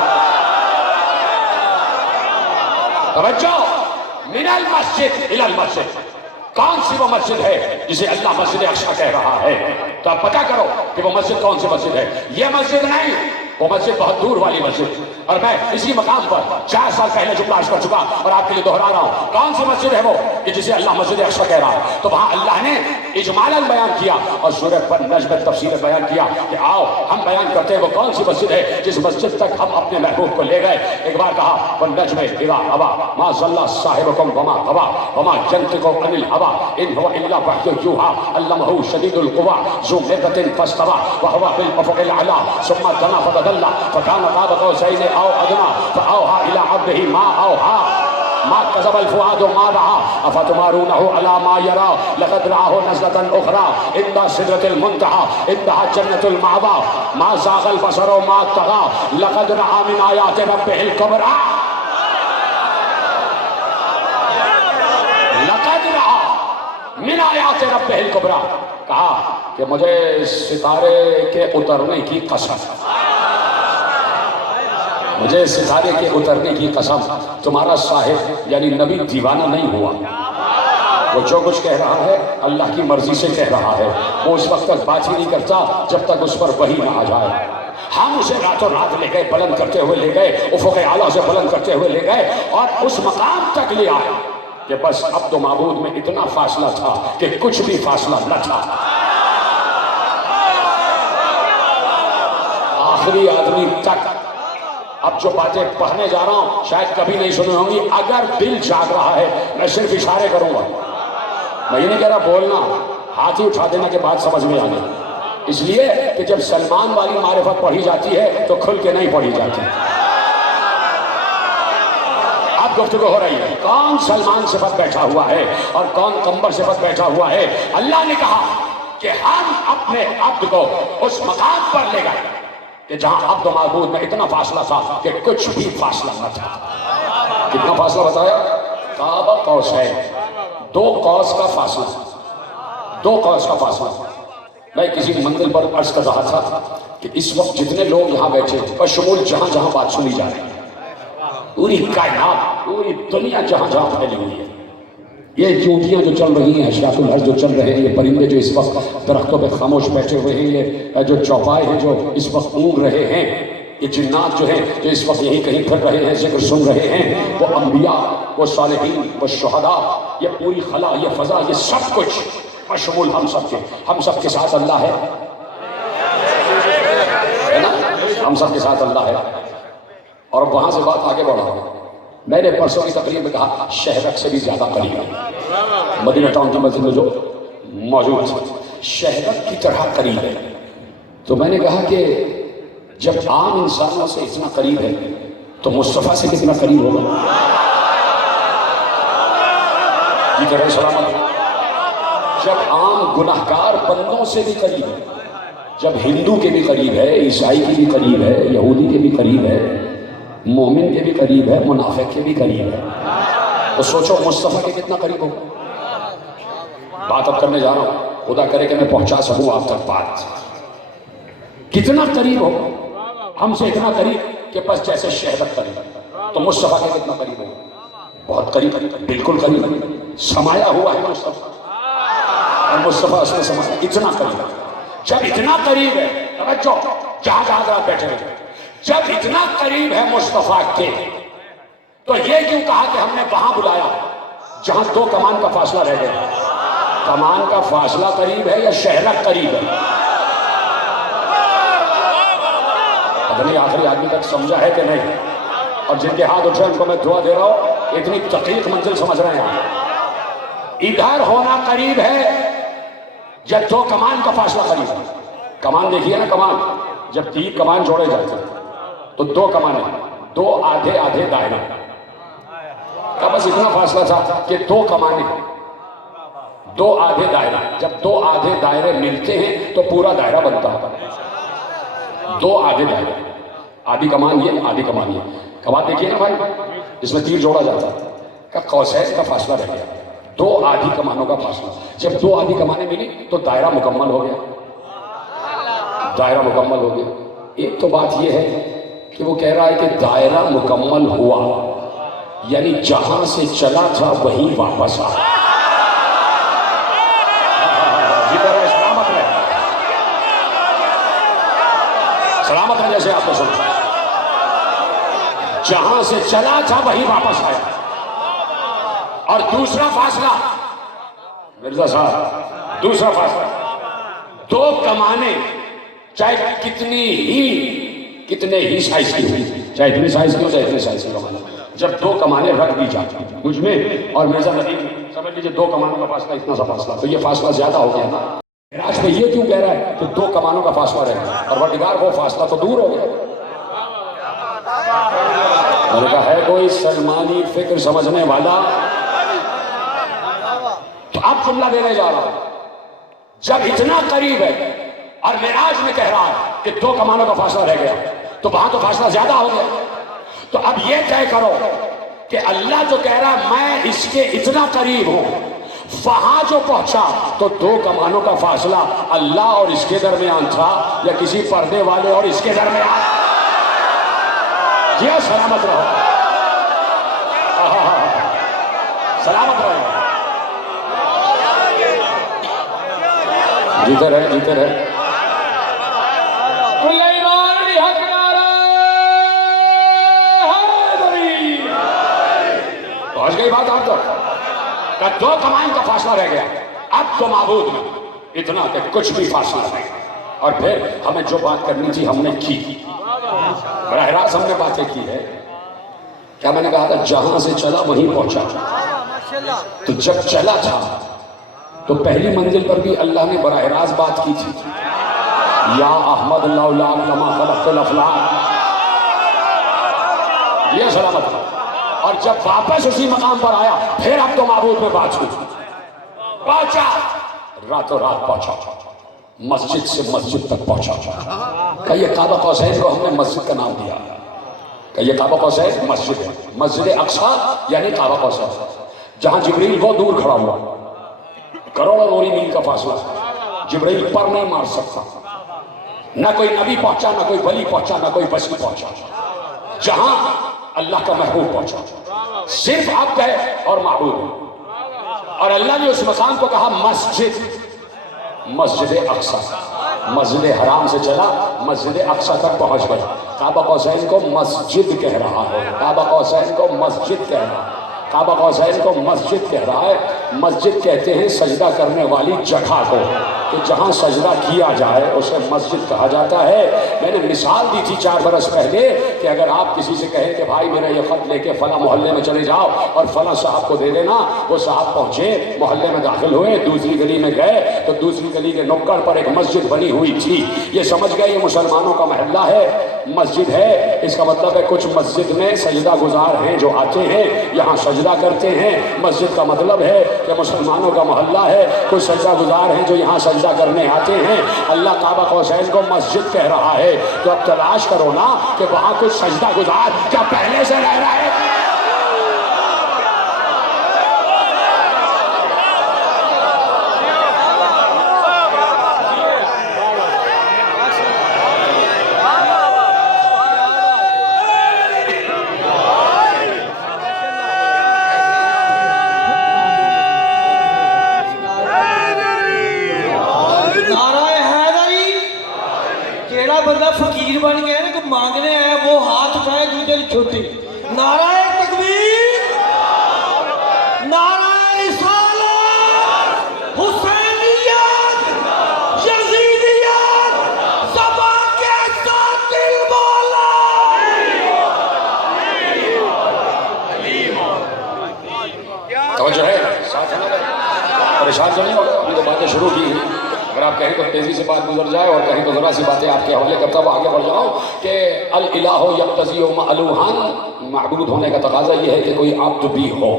توجہ، من المسجد الی المسجد. کون سی وہ مسجد ہے جسے اللہ مسجد اقصی کہہ رہا ہے؟ تو آپ پتہ کرو کہ وہ مسجد کون سی مسجد ہے. یہ مسجد نہیں، وہ مسجد بہت دور والی مسجد. اور میں اسی مقام پر 4 سال پہلے جملہ عرض کر چکا اور آپ کے لیے دہرا رہا ہوں. کون سی مسجد ہے وہ کہ جسے اللہ مسجد اقصی کہہ رہا ہے؟ تو وہاں اللہ نے اجمالاً بیان کیا اور سورہ نجم میں تفصیل بیان کیا کہ آؤ ہم بیان کرتے ہیں وہ کون سی مسجد ہے جس مسجد تک ہم اپنے محبوب کو لے گئے. ایک بار کہا والنجم اذا ہوا ما ضل صاحبکم وما غوا وما ينطق عن الهوى ان هو الا وحی یوحی علمہ شدید القوی ذو مرة فاستوى وهو بالافق الاعلی ثم دنا فتدلى فكان قاب قوسین او ادنی فاوحى الى عبده ما اوحى ما كذب الفؤاد ما رأى افتمارونه على ما يرى لقد رآه نزلة اخرى عند سدرة المنتهى عندها جنة المأوى ما زاغ البصر ما طغى لقد رأى من آيات ربه الكبرى لقد رأى من آیات ربه الكبرى. کہا کہ مجھے ستارے کے اترنے کی قسم، مجھے ستارے کے اترنے کی قسم، تمہارا صاحب یعنی نبی دیوانہ نہیں ہوا. وہ جو کچھ کہہ رہا ہے اللہ کی مرضی سے کہہ رہا ہے. وہ اس وقت تک بات ہی نہیں کرتا جب تک اس پر وحی نہ آ جائے. ہم اسے راتوں رات لے گئے، بلند کرتے ہوئے لے گئے، افق اعلیٰ سے بلند کرتے ہوئے لے گئے اور اس مقام تک لے آئے کہ بس عبد و معبود میں اتنا فاصلہ تھا کہ کچھ بھی فاصلہ نہ تھا. آخری آدمی تک. اب جو باتیں پڑھنے جا رہا ہوں شاید کبھی نہیں سنی ہوں گی. اگر دل جاگ رہا ہے میں صرف اشارے کروں گا، میں یہ نہیں کہہ رہا بولنا، ہاتھ ہی اٹھا دینا کہ بات سمجھ میں آ گئی. اس لیے کہ جب سلمان والی معرفت پڑھی جاتی ہے تو کھل کے نہیں پڑھی جاتی. اب گفتگو ہو رہی ہے کون سلمان صفت بیٹھا ہوا ہے اور کون قمبر صفت بیٹھا ہوا ہے. اللہ نے کہا کہ ہم اپنے عبد کو اس مقام پر لے گئے کہ جہاں عبد و معبود میں اتنا فاصلہ تھا کہ کچھ بھی فاصلہ نہ تھا. کتنا فاصلہ بتایا؟ قاب قوسین، 2 قوس کا فاصلہ، 2 قوس کا فاصلہ. میں کسی منزل پر عرض کر رہا تھا کہ اس وقت جتنے لوگ یہاں بیٹھے بشمول جہاں جہاں بات سنی جا رہی ہے، پوری کائنات، پوری دنیا جہاں جہاں پھیلی ہوئی ہے. یہ چونٹیاں جو چل رہی ہیں، اشیاء الحج جو چل رہے ہیں، یہ پرندے جو اس وقت درختوں پہ خاموش بیٹھے ہوئے ہیں، یہ جو چوپائے ہیں جو اس وقت اونگ رہے ہیں، یہ جنات جو ہیں جو اس وقت یہیں کہیں پھر رہے ہیں، ذکر سن رہے ہیں، وہ انبیاء، وہ صالحین، وہ شہداء، یہ پوری خلا، یہ فضا، یہ سب کچھ بشمول ہم سب کے ساتھ اللہ ہے نا؟ ہم سب کے ساتھ اللہ ہے. اور وہاں سے بات آگے بڑھا. میں نے پرسوں کی تقریر میں کہا شہرک سے بھی زیادہ قریب ہے. مدینہ ٹاؤن کی مسجد میں جو موجود ہے شہرک کی طرح قریب ہے. تو میں نے کہا کہ جب عام انسانوں سے اتنا قریب ہے تو مصطفیٰ سے کتنا قریب ہوگا. جی کرے سلامت. جب عام گناہگار بندوں سے بھی قریب ہے جب ہندو کے بھی قریب ہے، عیسائی کے بھی قریب ہے، یہودی کے بھی قریب ہے، مومن کے بھی قریب ہے، منافق کے بھی قریب ہے، تو سوچو مصطفیٰ کے کتنا قریب ہو۔ بات اب کرنے جا رہا ہوں، خدا کرے کہ میں پہنچا سکوں آپ تک بات۔ کتنا قریب ہو، ہم سے اتنا قریب کہ بس جیسے شہرت قریب، تو مصطفیٰ کے کتنا قریب ہو؟ بہت قریب، بالکل قریب، سمایا ہوا ہے مصطفیٰ، اور مصطفیٰ اس میں سمایا، اتنا قریب۔ جب اتنا قریب ہے، توجہ جہاں جہاں بیٹھے ہوئے، جب اتنا قریب ہے مصطفیٰ کے، تو یہ کیوں کہا کہ ہم نے وہاں بلایا جہاں 2 کمان کا فاصلہ رہ گیا؟ کمان کا فاصلہ قریب ہے یا شہرت قریب ہے؟ پتہ نہیں آخری آدمی تک سمجھا ہے کہ نہیں، اور جن کے ہاتھ اٹھے ان کو میں دعا دے رہا ہوں، اتنی دقیق منزل سمجھ رہے ہیں۔ ادھر ہونا قریب ہے جب 2 کمان کا فاصلہ قریب ہے۔ کمان دیکھیے نا، کمان جب 3 کمان جوڑے جاتے ہیں تو 2 کمانیں، 2 آدھے آدھے دائرہ کا بس اتنا فاصلہ تھا کہ 2 کمانیں، 2 آدھے دائرہ، جب 2 آدھے دائرے ملتے ہیں تو پورا دائرہ بنتا ہے۔ 2 آدھے دائرے، آدھی کمان یہ، آدھی کمان یہ۔ کمان دیکھیے نا بھائی، اس میں تیر جوڑا جاتا ہے کہ قوسین کا فاصلہ رہ گیا، 2 آدھی کمانوں کا فاصلہ۔ جب 2 آدھی کمانیں ملی تو دائرہ مکمل ہو گیا، دائرہ مکمل ہو گیا۔ ایک تو بات یہ ہے کہ وہ کہہ رہا ہے کہ دائرہ مکمل ہوا، یعنی جہاں سے چلا تھا وہیں واپس آ۔ سلامت رہے، سلامت رہے، جیسے آپ کو سنا، جہاں سے چلا تھا وہیں واپس آیا۔ اور دوسرا فاصلہ مرزا صاحب، دوسرا فاصلہ 2 کمانیں چاہے کتنے ہی سائز کی ہوئی، چاہے اتنی سائز کی ہو چاہے اتنی سائز کی کمانیں، جب 2 کمانیں رکھ دی جاتی مجھ میں اور مرزا ندیم، سمجھ لیجیے 2 کمانوں کا فاصلہ اتنا سا فاصلہ، تو یہ فاصلہ زیادہ ہو گیا نا۔ معراج میں یہ کیوں کہہ رہا ہے کہ 2 کمانوں کا فاصلہ رہ گیا، اور پروردگار وہ فاصلہ تو دور ہو گیا۔ میں نے کہا ہے کوئی سلمانی فکر سمجھنے والا؟ تو اب جملہ دینے جا رہا ہوں، جب اتنا قریب ہے اور معراج میں کہہ رہا ہے کہ 2 کمانوں کا فاصلہ رہ گیا، تو وہاں تو فاصلہ زیادہ ہو گیا۔ تو اب یہ طے کرو کہ اللہ جو کہہ رہا ہے میں اس کے اتنا قریب ہوں، وہاں جو پہنچا تو 2 کمانوں کا فاصلہ اللہ اور اس کے درمیان تھا یا کسی پردے والے اور اس کے درمیان؟ جی سلامت رہو، سلامت رہو، جیتے رہے، جیتے رہے۔ پہنچ گئی بات آپ تک کہ 2 کمان کا فاصلہ رہ گیا، اب تو معبود میں اتنا کہ کچھ بھی فاصلہ نہیں۔ اور پھر ہمیں جو بات کرنی تھی ہم نے کی، براہ راست ہم نے باتیں کی ہے۔ کیا میں نے کہا تھا جہاں سے چلا وہیں پہنچا، تو جب چلا تھا تو پہلی منزل پر بھی اللہ نے براہ راست بات کی تھی، یا احمد لولا کما خلقت الافلاک، یہ سلامت ہے۔ اور جب واپس اسی مقام پر آیا پھر اب تو معبود میں بات ہوئی، پہنچا، راتوں رات پہنچا، مسجد سے مسجد تک پہنچا۔ کہ یہ کعبہ قوسین کو ہم نے مسجد کا نام دیا، کہ یہ کعبہ قوسین مسجد ہے، مسجد اقصی یعنی کعبہ قوسین، جہاں جبریل وہ دور کھڑا ہوا، کروڑوں نوری میل کا فاصلہ، جبریل پر نہیں مار سکتا، نہ کوئی نبی پہنچا، نہ کوئی ولی پہنچا، نہ کوئی ولی پہنچا، جہاں اللہ کا محبوب پہنچا، صرف عبد ہے اور معبود۔ اور اللہ نے اس مقام کو کہا مسجد، مسجد اقصی، مسجد حرام سے چلا مسجد اقصی تک پہنچ گیا۔ کعبہ قوسین کو مسجد کہہ رہا ہے، کعبہ قوسین کو مسجد کہہ رہا ہے، کعبہ قوسین کو مسجد کہہ رہا ہے۔ مسجد کہتے ہیں سجدہ کرنے والی جگہ کو، کہ جہاں سجدہ کیا جائے اسے مسجد کہا جاتا ہے۔ میں نے مثال دی تھی 4 برس پہلے کہ اگر آپ کسی سے کہیں کہ بھائی میرا یہ خط لے کے فلاں محلے میں چلے جاؤ اور فلاں صاحب کو دے دینا، وہ صاحب پہنچے، محلے میں داخل ہوئے، دوسری گلی میں گئے تو دوسری گلی کے نکڑ پر ایک مسجد بنی ہوئی تھی، یہ سمجھ گئے یہ مسلمانوں کا محلہ ہے۔ مسجد ہے، اس کا مطلب ہے کچھ مسجد میں سجدہ گزار ہیں جو آتے ہیں یہاں سجدہ کرتے ہیں۔ مسجد کا مطلب ہے کہ مسلمانوں کا محلہ ہے، کچھ سجدہ گزار ہیں جو یہاں سجدہ کرنے آتے ہیں۔ اللہ کعبہ قوسین کو مسجد کہہ رہا ہے، تو اب تلاش کرو نا کہ وہاں کچھ سجدہ گزار کیا پہلے سے رہ رہا ہے؟ بندہ فقیر بن گیا نا کہ مانگنے آیا وہ ہاتھ اٹھائے دوسرے چھوٹی۔ نعرہ تکبیر، نعرہ رسالت، حسینیت، یزیدیت، زبان کے قاتل مولا۔ توجہ ہے، ساتھ ہے نا، پریشان تو نہیں ہوگا، ہم نے باتیں شروع کی ہیں، اگر آپ کہیں تو تیزی سے بات گزر جائے اور کہیں تو ذرا سی باتیں آپ کے حوالے کرتا ہوں آگے بڑھ جاؤں کہ الالہ یقتضی مألوہان، معبود ہونے کا تقاضا یہ ہے کہ کوئی عبد بھی ہو،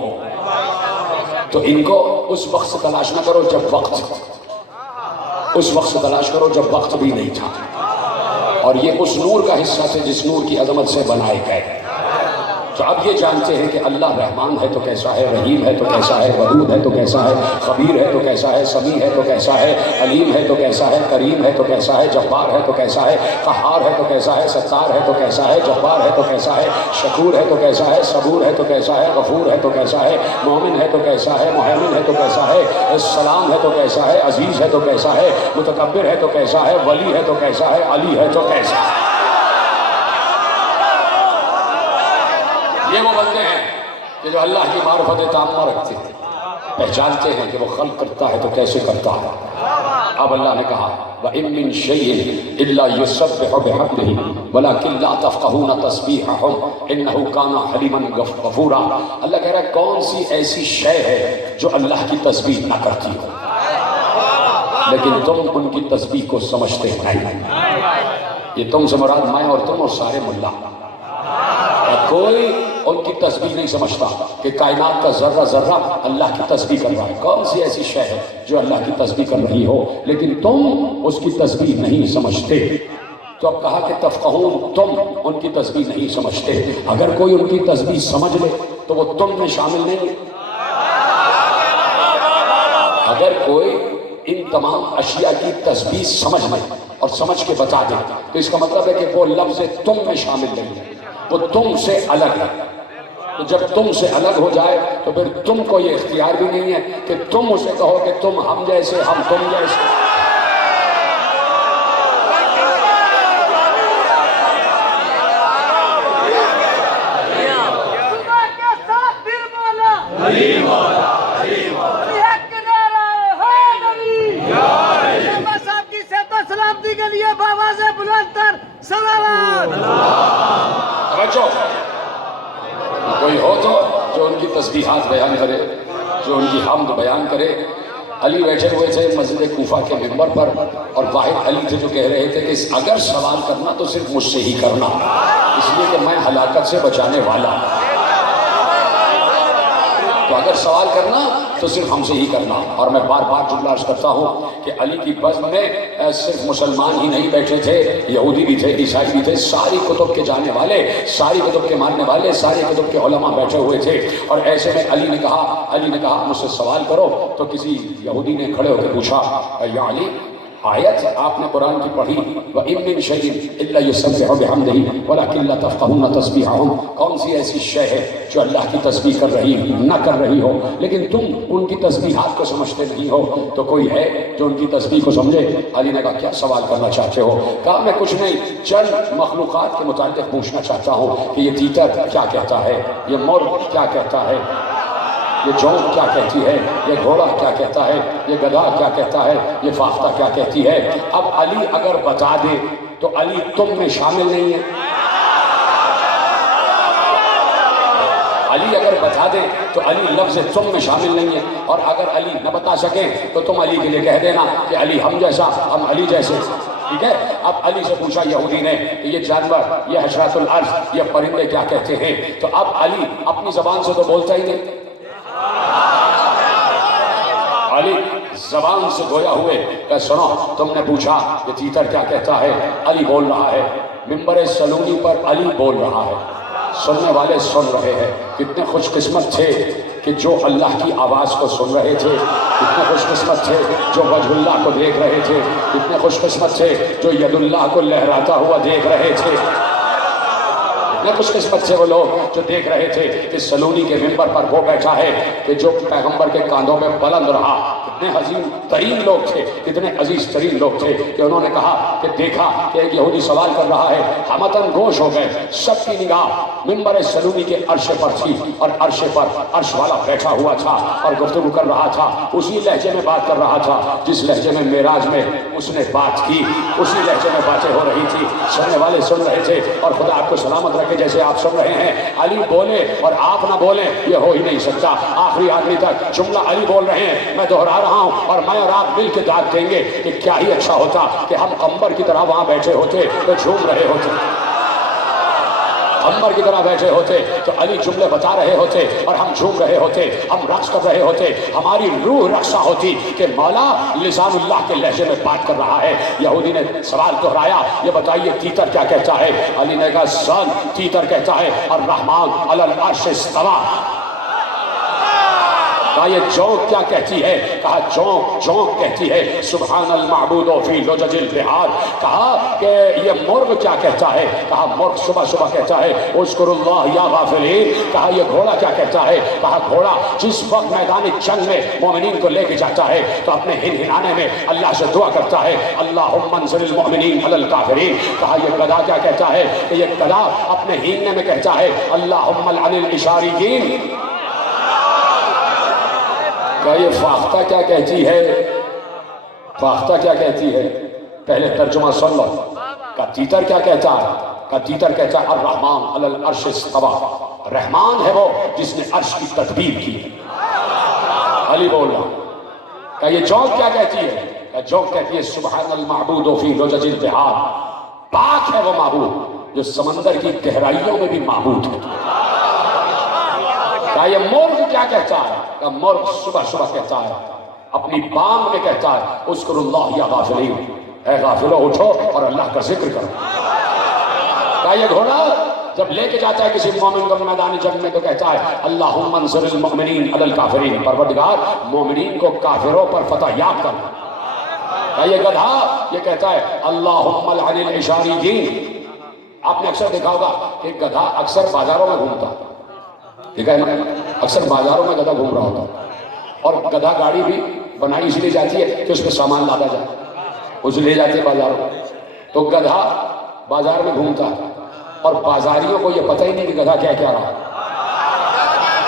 تو ان کو اس وقت سے تلاش نہ کرو جب اس وقت سے تلاش کرو جب وقت بھی نہیں تھا، اور یہ اس نور کا حصہ تھے جس نور کی عظمت سے بنائے گئے۔ تو اب یہ جانتے ہیں کہ اللہ رحمان ہے تو کیسا ہے، رحیم ہے تو کیسا ہے، ودود ہے تو کیسا ہے، خبیر ہے تو کیسا ہے، سمیع ہے تو کیسا ہے، علیم ہے تو کیسا ہے، کریم ہے تو کیسا ہے، جبار ہے تو کیسا ہے، قہار ہے تو کیسا ہے، ستار ہے تو کیسا ہے، جبار ہے تو کیسا ہے، شکور ہے تو کیسا ہے، صبور ہے تو کیسا ہے، غفور ہے تو کیسا ہے، مومن ہے تو کیسا ہے، مہیمن ہے تو کیسا ہے، السلام ہے تو کیسا ہے، عزیز ہے تو کیسا ہے، متکبر ہے تو کیسا ہے، ولی ہے تو کیسا ہے، علی ہے تو کیسا ہے۔ یہ وہ بندے ہیں کہ جو اللہ کی معرفت تامہ رکھتے ہیں، پہچانتے ہیں کہ وہ خلق کرتا ہے تو کیسے کرتا ہے۔ اب اللہ نے کہا وَإِن مِّن شَيْءٍ إِلَّا يُسَبِّحُ بِحَمْدِهِ وَلَكِن لَا تَفْقَهُونَ تَسْبِيحَهُمْ إِنَّهُ كَانَ حَلِيمًا غَفُورًا۔ اللہ کہہ رہا ہے کون سی ایسی شے ہے جو اللہ کی تسبیح نہ کرتی ہو، لیکن تم ان کی تسبیح کو سمجھتے نہیں۔ یہ تم سے مراد میں اور تم اور سارے ملا، کوئی ان کی تسبیح نہیں سمجھتا کہ کائنات کا ذرہ ذرہ اللہ کی تسبیح کر رہا ہے۔ کون سی ایسی شے ہے جو اللہ کی تسبیح کر رہی ہو لیکن تم اس کی تسبیح نہیں سمجھتے؟ تو اب کہا کہ تفقہون، تم ان کی تسبیح نہیں سمجھتے۔ اگر کوئی ان کی تسبیح سمجھ لے تو وہ تم میں شامل نہیں ہے۔ اگر کوئی ان تمام اشیاء کی تسبیح سمجھ لے اور سمجھ کے بتا دے تو اس کا مطلب ہے کہ وہ لفظ تم میں شامل نہیں ہے، وہ تم سے الگ ہے۔ تو جب تم سے الگ ہو جائے تو پھر تم کو یہ اختیار بھی نہیں ہے کہ تم اسے کہو کہ تم ہم جیسے، ہم تم جیسے۔ کوئی ہو تو جو ان کی تسبیحات بیان کرے، جو ان کی حمد بیان کرے۔ علی بیٹھے ہوئے تھے مسجد کوفہ کے منبر پر اور واحد علی تھے جو کہہ رہے تھے کہ اگر سوال کرنا تو صرف مجھ سے ہی کرنا، اس لیے کہ میں ہلاکت سے بچانے والا ہوں۔ تو اگر سوال کرنا تو صرف ہم سے ہی کرنا۔ اور میں بار بار جملہ عرض کرتا ہوں کہ علی کی بزم میں صرف مسلمان ہی نہیں بیٹھے تھے، یہودی بھی تھے، عیسائی بھی تھے، ساری کتب کے جاننے والے، ساری کتب کے ماننے والے، ساری کتب کے علماء بیٹھے ہوئے تھے۔ اور ایسے میں علی نے کہا مجھ سے سوال کرو۔ تو کسی یہودی نے کھڑے ہو کے پوچھا یا علی، آیت آپ نے قرآن کی پڑھی وَإِن مِّن شَيْءٍ إِلَّا يُسَبِّحُ بِحَمْدِهِ وَلَكِن لَا تَفْقَهُونَ تَسْبِيحَهُمْ، کون سی ایسی شے ہے جو اللہ کی تسبیح نہ کر رہی ہو لیکن تم ان کی تسبیحات کو سمجھتے نہیں ہو؟ تو کوئی ہے جو ان کی تسبیح کو سمجھے؟ علی نے کہا کیا سوال کرنا چاہتے ہو؟ کہا میں کچھ نہیں، چند مخلوقات کے متعلق پوچھنا چاہتا ہوں کہ یہ تیتر کیا کہتا ہے، یہ مرغ کیا کہتا ہے، یہ جونک کیا کہتی ہے، یہ گھوڑا کیا کہتا ہے، یہ گدھا کیا کہتا ہے، یہ فاختہ کیا کہتی ہے۔ اب علی اگر بتا دے تو علی تم میں شامل نہیں ہے۔ علی اگر بتا دے تو علی لفظ تم میں شامل نہیں ہے، اور اگر علی نہ بتا سکے تو تم علی کے لیے کہہ دینا کہ علی ہم جیسا، ہم علی جیسے۔ ٹھیک ہے. اب علی سے پوچھا یہودی نے کہ یہ جانور، یہ حشرات الارض، یہ پرندے کیا کہتے ہیں؟ تو اب علی اپنی زبان سے تو بولتا ہی نہیں. علی زبان سے گویا ہوئے کہ سنو، تم نے پوچھا کہ تیتر کیا کہتا ہے. علی بول رہا ہے، ممبر سلونی پر علی بول رہا ہے، سننے والے سن رہے ہیں. کتنے خوش قسمت تھے کہ جو اللہ کی آواز کو سن رہے تھے. کتنے خوش قسمت تھے جو وجہ اللہ کو دیکھ رہے تھے. کتنے خوش قسمت تھے جو ید اللہ کو لہراتا ہوا دیکھ رہے تھے. کتنے خوش قسمت تھے وہ لوگ جو دیکھ رہے تھے کہ سلونی کے ممبر پر وہ بیٹھا ہے کہ جو پیغمبر کے کاندھوں پہ بلند رہا. کتنے عظیم ترین لوگ تھے، کتنے عزیز ترین لوگ تھے کہ انہوں نے کہا کہ دیکھا کہ ایک یہودی سوال کر رہا ہے. ہمتن گوش ہو گئے. سب کی نگاہ ممبر سلونی کے عرش پر تھی اور عرش پر عرش والا بیٹھا ہوا تھا اور گفتگو کر رہا تھا. اسی لہجے میں بات کر رہا تھا جس لہجے میں معراج میں اس نے بات کی. اسی لہجے میں باتیں ہو رہی تھی. سننے والے سن رہے تھے. اور خدا آپ کو سلامت رکھے جیسے آپ سن رہے ہیں. علی بولے اور آپ نہ بولیں یہ ہو ہی نہیں سکتا. آخری آدمی تک جملہ علی بول رہے ہیں، میں دہرا رہا ہوں، اور میں اور آپ مل کے داد دیں گے کہ کیا ہی اچھا ہوتا کہ ہم قمر کی طرح وہاں بیٹھے ہوتے تو جھوم رہے ہوتے. قمر کی طرح بیٹھے ہوتے تو علی جملے بتا رہے ہوتے اور ہم جھوم رہے ہوتے، ہم رقص کر رہے ہوتے. ہماری روح رقصہ ہوتی کہ مولا لسان اللہ کے لہجے میں بات کر رہا ہے. یہودی نے سوال دہرایا، یہ بتائیے تیتر کیا کہتا ہے؟ علی نے کہا سن، تیتر کہتا ہے الرحمن علی العرش استویٰ. کہا یہ جونک کیا کہتی ہے؟ کہا جونک کہتی ہے سبحان المعبود فی لجج البحار. کہا کہ یہ مرغ کیا کہتا ہے؟ کہا مرغ صبح صبح کہتا ہے اذکروا اللہ یا غافلین. کہا یہ گھوڑا کیا کہتا ہے؟ کہا گھوڑا جس وقت میدان جنگ میں مومنین کو لے کے جاتا ہے تو اپنے ہنہنانے میں اللہ سے دعا کرتا ہے اللہم انصر المؤمنین علی الکافرین. کہا یہ گدھا کیا کہتا ہے؟ کہ یہ گدھا اپنے ہیننے میں کہتا ہے اللہم لعن الاشاریین. کہا یہ فاختہ کیا کہتی ہے؟ فاختہ کیا کہتی ہے؟ پہلے ترجمہ سن لو. کہا تیتر کیا کہتا ہے؟ کہا تیتر کہتا ہے الرحمن علی العرش استویٰ. رحمان ہے وہ جس نے عرش کی تدبیر کی. علی بول رہا. کہا یہ جونک کیا کہتی ہے؟ کہا جونک کہتی ہے سبحان المعبود فی لجج البحار. پاک ہے وہ معبود جو سمندر کی گہرائیوں میں بھی معبود ہے. کہا یہ مرغ کیا کہتا ہے؟ کہا مرغ صبح صبح کہتا ہے اپنی بانگ میں کہتا ہے اذکروا اللہ یا غافلین. اے غافلو اٹھو اور اللہ کا ذکر کرو. کہا یہ گھوڑا جب لے کے جاتا ہے کسی مومن کو میدان جنگ میں تو کہتا ہے اللہم انصر المؤمنین علی الکافرین. پروردگار مومنین کو کافروں پر فتح یاب کر. کہا یہ گدھا یہ کہتا ہے اللہم لعن الاشاریین. آپ نے اکثر دیکھا ہوگا کہ گدھا اکثر بازاروں میں گھومتا ہے. ٹھیک ہے نا؟ اکثر بازاروں میں گدھا گھوم رہا ہوتا ہے. اور گدھا گاڑی بھی بنائی اس لیے جاتی ہے کہ اس پہ سامان لادا جائے، اسے لے جاتے ہیں بازاروں میں. تو گدھا بازار میں گھومتا ہے اور بازاریوں کو یہ پتہ ہی نہیں کہ گدھا کیا کہہ رہا ہے.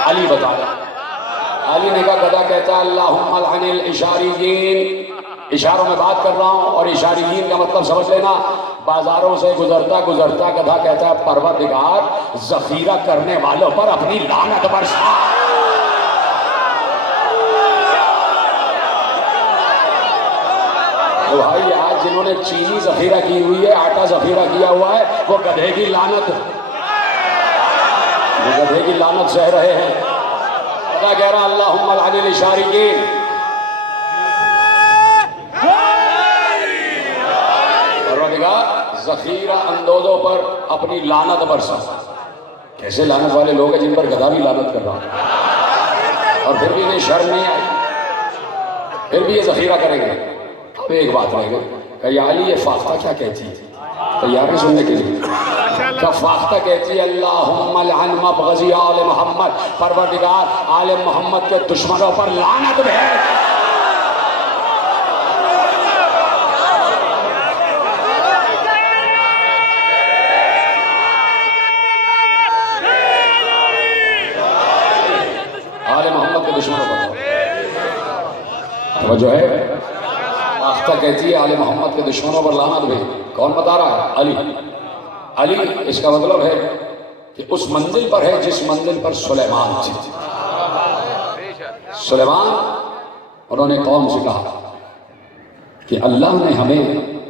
علی بتا رہا. علی نے کہا گدھا کہتا ہے اللہم لعن الاشاریین. اشاروں میں بات کر رہا ہوں اور اشاریین کا مطلب سمجھ لینا. بازاروں سے گزرتا گزرتا گدھا کہتا ہے پروردگار ذخیرہ کرنے والوں پر اپنی لعنت برسا. تو بھائی آج جنہوں نے چینی ذخیرہ کی ہوئی ہے، آٹا ذخیرہ کیا ہوا ہے، وہ گدھے کی لعنت، وہ گدھے کی لعنت سہ رہے ہیں. خدا کہہ رہا اللہم لعن الاشاریین. ذخیرہ اندوزوں پر اپنی لعنت برسا. کیسے لعنت والے لوگ ہیں جن پر گدھا بھی لعنت کر رہا ہے اور پھر بھی انہیں شرم نہیں آئی، پھر بھی یہ ذخیرہ کریں گے. اب ایک بات رہے گا کہ یا علی یہ فاختہ کیا کہتی ہے؟ تیار ہے سننے کے لیے؟ کہ فاختہ کہتی ہے اللہم لعن مبغضی آل محمد. پروردگار آل محمد کے دشمنوں پر لعنت بھیج. جو ہے فاختہ کہتی ہے آل محمد کے دشمنوں پر لعنت بھی. کون بتا رہا ہے؟ علی. علی اس کا مطلب ہے کہ اس منزل پر ہے جس منزل پر سلیمان تھی. سلیمان انہوں نے قوم سے کہا کہ اللہ نے ہمیں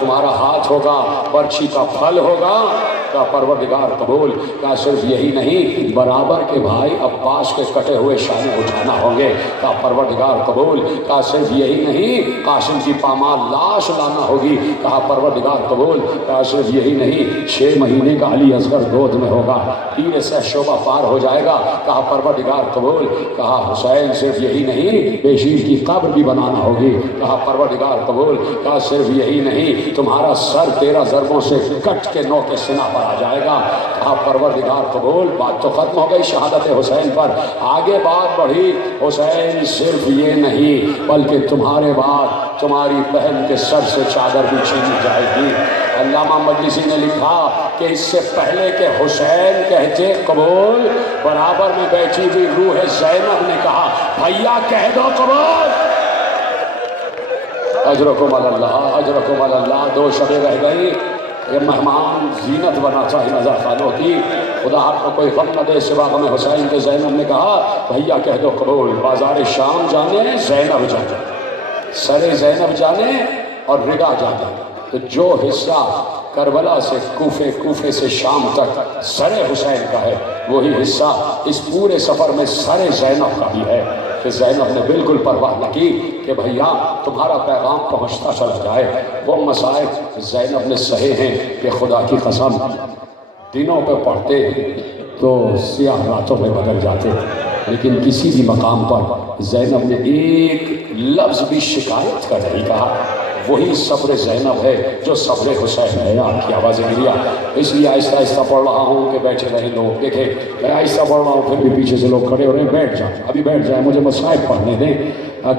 تمہارا ہاتھ ہوگا برچھی کا پھل ہوگا، کہا پروردگار قبول۔ کہا صرف یہی نہیں، برابر کے بھائی عباس کے کٹے ہوئے شانے اٹھانا ہوں گے، کہا پروردگار قبول۔ کہا صرف یہی نہیں، قاسم کی پامال لاش لانا ہوگی، کہا پروردگار قبول۔ کہا صرف یہی نہیں، 6 مہینے کا علی اصغر گود میں ہوگا، تیر سے شعبہ پار ہو جائے گا، کہا پروردگار قبول۔ کہا حسین صرف یہی نہیں، بشیر کی قبر بھی بنانا ہوگی، کہا پروردگار قبول۔ کہا صرف یہی نہیں، تمہارا سر 13 ضربوں سے کٹ کے نوک سینہ پر آ جائے گا، کہا پروردگار قبول۔ بات تو ختم ہو گئی شہادت حسین پر، آگے بات بڑھی، حسین صرف یہ نہیں بلکہ تمہارے بعد تمہاری بہن کے سر سے چادر بھی چھینی جائے گی۔ علامہ مجلسی نے لکھا کہ اس سے پہلے کہ حسین کہتے قبول، برابر میں بیٹھی ہوئی روح زینب نے کہا بھیا کہہ دو قبول۔ اجرکم اللہ، اجرکم اللہ۔ 2 شبیں رہ گئی، یہ مہمان زینت بنا چاہیے نظر خانوں کی، خدا آپ کو کوئی غم نہ دے سوا غم حسین کے۔ زینب نے کہا بھیا کہہ دو قبول، بازار شام جانے زینب جانے، سر زینب جانے اور ردا جانے، تو جو حصہ کربلا سے کوفے، کوفے سے شام تک سر حسین کا ہے، وہی حصہ اس پورے سفر میں سر زینب کا بھی ہے۔ کہ زینب نے بالکل پرواہ نہ کی کہ بھیا تمہارا پیغام پہنچتا چلا جائے۔ وہ مصائب زینب نے سہے ہیں کہ خدا کی قسم دنوں پہ پڑھتے تو سیاہ راتوں میں بدل جاتے، لیکن کسی بھی مقام پر زینب نے ایک لفظ بھی شکایت کا نہیں کہا۔ وہی صبر زینب ہے جو صبر حسین ہے۔ آپ کی آوازیں گریا، اس لیے آہستہ آہستہ پڑھ رہا ہوں کہ بیٹھے رہے لوگ، دیکھیں میں آہستہ پڑھ رہا ہوں پھر بھی پیچھے سے لوگ کھڑے ہو رہے ہیں، بیٹھ جائیں ابھی بیٹھ جائیں، مجھے مصائب پڑھنے دیں۔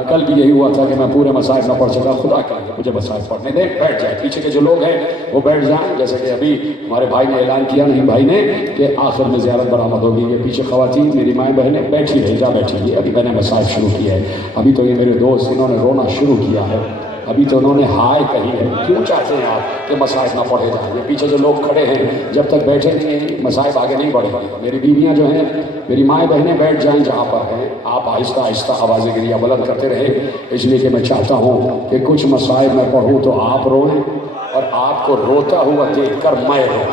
کل بھی یہی ہوا تھا کہ میں پورے مصائب نہ پڑھ سکا، خدا کا مجھے مصائب پڑھنے دیں، بیٹھ جائیں، پیچھے کے جو لوگ ہیں وہ بیٹھ جائیں۔ جیسے کہ ابھی ہمارے بھائی نے اعلان کیا، نہیں بھائی نے، کہ آخر میں زیارت برآمد ہوگی۔ یہ پیچھے خواتین میری مائیں بہنیں بیٹھی رہی، جا بیٹھی ہوئی، ابھی میں نے مصائب شروع کیا ہے۔ ابھی تو یہ میرے دوست انہوں نے رونا شروع کیا ہے، ابھی تو انہوں نے ہائے کہی ہے۔ کیوں چاہتے ہیں آپ کہ مصائب نہ پڑھے جائیں؟ یہ پیچھے جو لوگ کھڑے ہیں جب تک بیٹھے نہیں ہیں مصائب آگے نہیں بڑھے گا۔ میری بیویاں جو ہیں، میری مائیں بہنیں بیٹھ جائیں جہاں پر ہیں، آپ آہستہ آہستہ آوازیں گریہ بلند کرتے رہیں، اس لیے کہ میں چاہتا ہوں کہ کچھ مصائب میں پڑھوں تو آپ روئیں اور آپ کو روتا ہوا دیکھ کر میں روں۔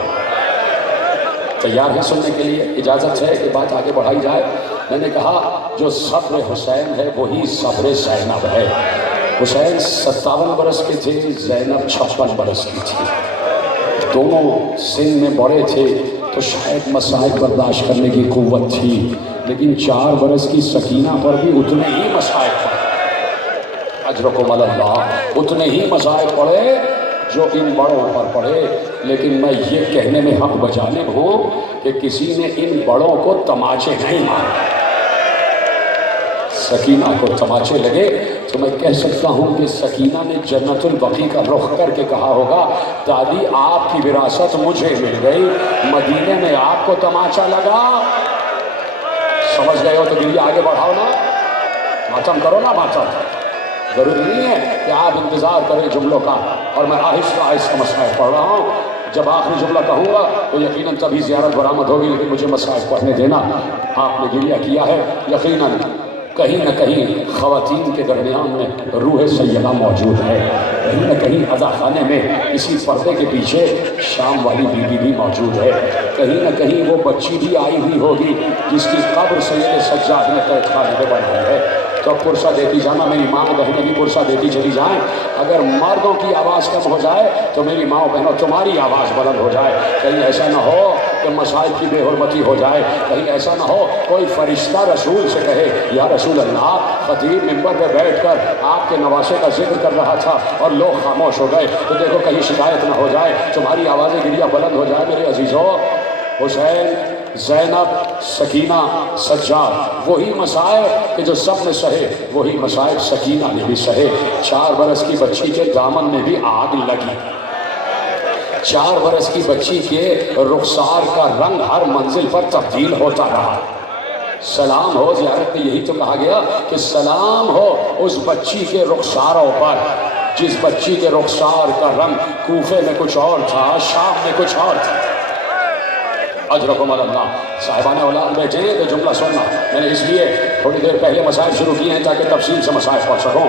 تیار ہیں سننے کے لیے؟ اجازت ہے کہ بات آگے بڑھائی جائے؟ میں نے کہا جو صبر حسین ہے وہی صبر زینب ہے۔ حسین 57 برس کے تھے، زینب 56 برس کی تھی، دونوں سن میں بڑے تھے تو شاید مصائب برداشت کرنے کی قوت تھی، لیکن 4 برس کی سکینہ پر بھی اتنے ہی مصائب پڑے، اجرکم اللہ، اتنے ہی مصائب پڑے جو ان بڑوں پر پڑے۔ لیکن میں یہ کہنے میں حق بجانب ہوں کہ کسی نے ان بڑوں کو تماچے نہیں مارے۔ سکینہ کو تماچے لگے تو میں کہہ سکتا ہوں کہ سکینہ نے جنت البقیع کا رخ کر کے کہا ہوگا دادی آپ کی وراثت مجھے مل گئی، مدینے میں آپ کو تماچا لگا۔ سمجھ گئے ہو تو گریہ آگے بڑھاؤ نا، ماتم کرو نا ماتم۔ ضروری نہیں ہے کہ آپ انتظار کریں جملوں کا، اور میں آہستہ آہستہ مصائب پڑھ رہا ہوں۔ جب آخری جملہ کہوں گا تو یقیناً تبھی زیارت برآمد ہوگی، لیکن مجھے مصائب پڑھنے دینا۔ آپ نے گریہ کیا ہے، یقیناً کہیں نہ کہیں خواتین کے درمیان میں روح سیدہ موجود ہے، کہیں نہ کہیں عزا خانے میں کسی پردے کے پیچھے شام والی بی بی بھی موجود ہے، کہیں نہ کہیں وہ بچی بھی آئی ہوئی ہوگی جس کی قبر سید سجاد نے قید خانے میں بنائی ہے۔ تو اب پرسہ دیتی جانا، میری ماں بہنیں بھی پرسہ دیتی چلی جائیں۔ اگر مردوں کی آواز کم ہو جائے تو میری ماں بہنوں تمہاری آواز بلند ہو جائے۔ کہیں ایسا نہ ہو کہ مصائب کی بے حرمتی ہو جائے، کہیں ایسا نہ ہو کوئی فرشتہ رسول سے کہے یا رسول اللہ خطیب ممبر پہ بیٹھ کر آپ کے نواسے کا ذکر کر رہا تھا اور لوگ خاموش ہو گئے، تو دیکھو کہیں شکایت نہ ہو جائے، تمہاری آوازیں گریہ بلند ہو جائے۔ میرے عزیزوں، حسین، زینب، سکینہ، سجاد، وہی مصائب کہ جو سب نے سہے وہی مصائب سکینہ نے بھی سہے۔ 4 برس کی بچی کے دامن میں بھی آگ لگی، 4 برس کی بچی کے رخسار کا رنگ ہر منزل پر تبدیل ہوتا رہا۔ سلام ہو، زیارت میں یہی تو کہا گیا کہ سلام ہو اس بچی کے رخساروں پر جس بچی کے رخسار کا رنگ کوفے میں کچھ اور تھا، شام میں کچھ اور تھا۔ اجرکم اللہ۔ صاحبان اولاد بیٹھے ہیں تو جملہ سننا، میں نے اس لیے تھوڑی دیر پہلے مصائب شروع کیے ہیں تاکہ تفصیل سے مصائب پڑھ سکوں۔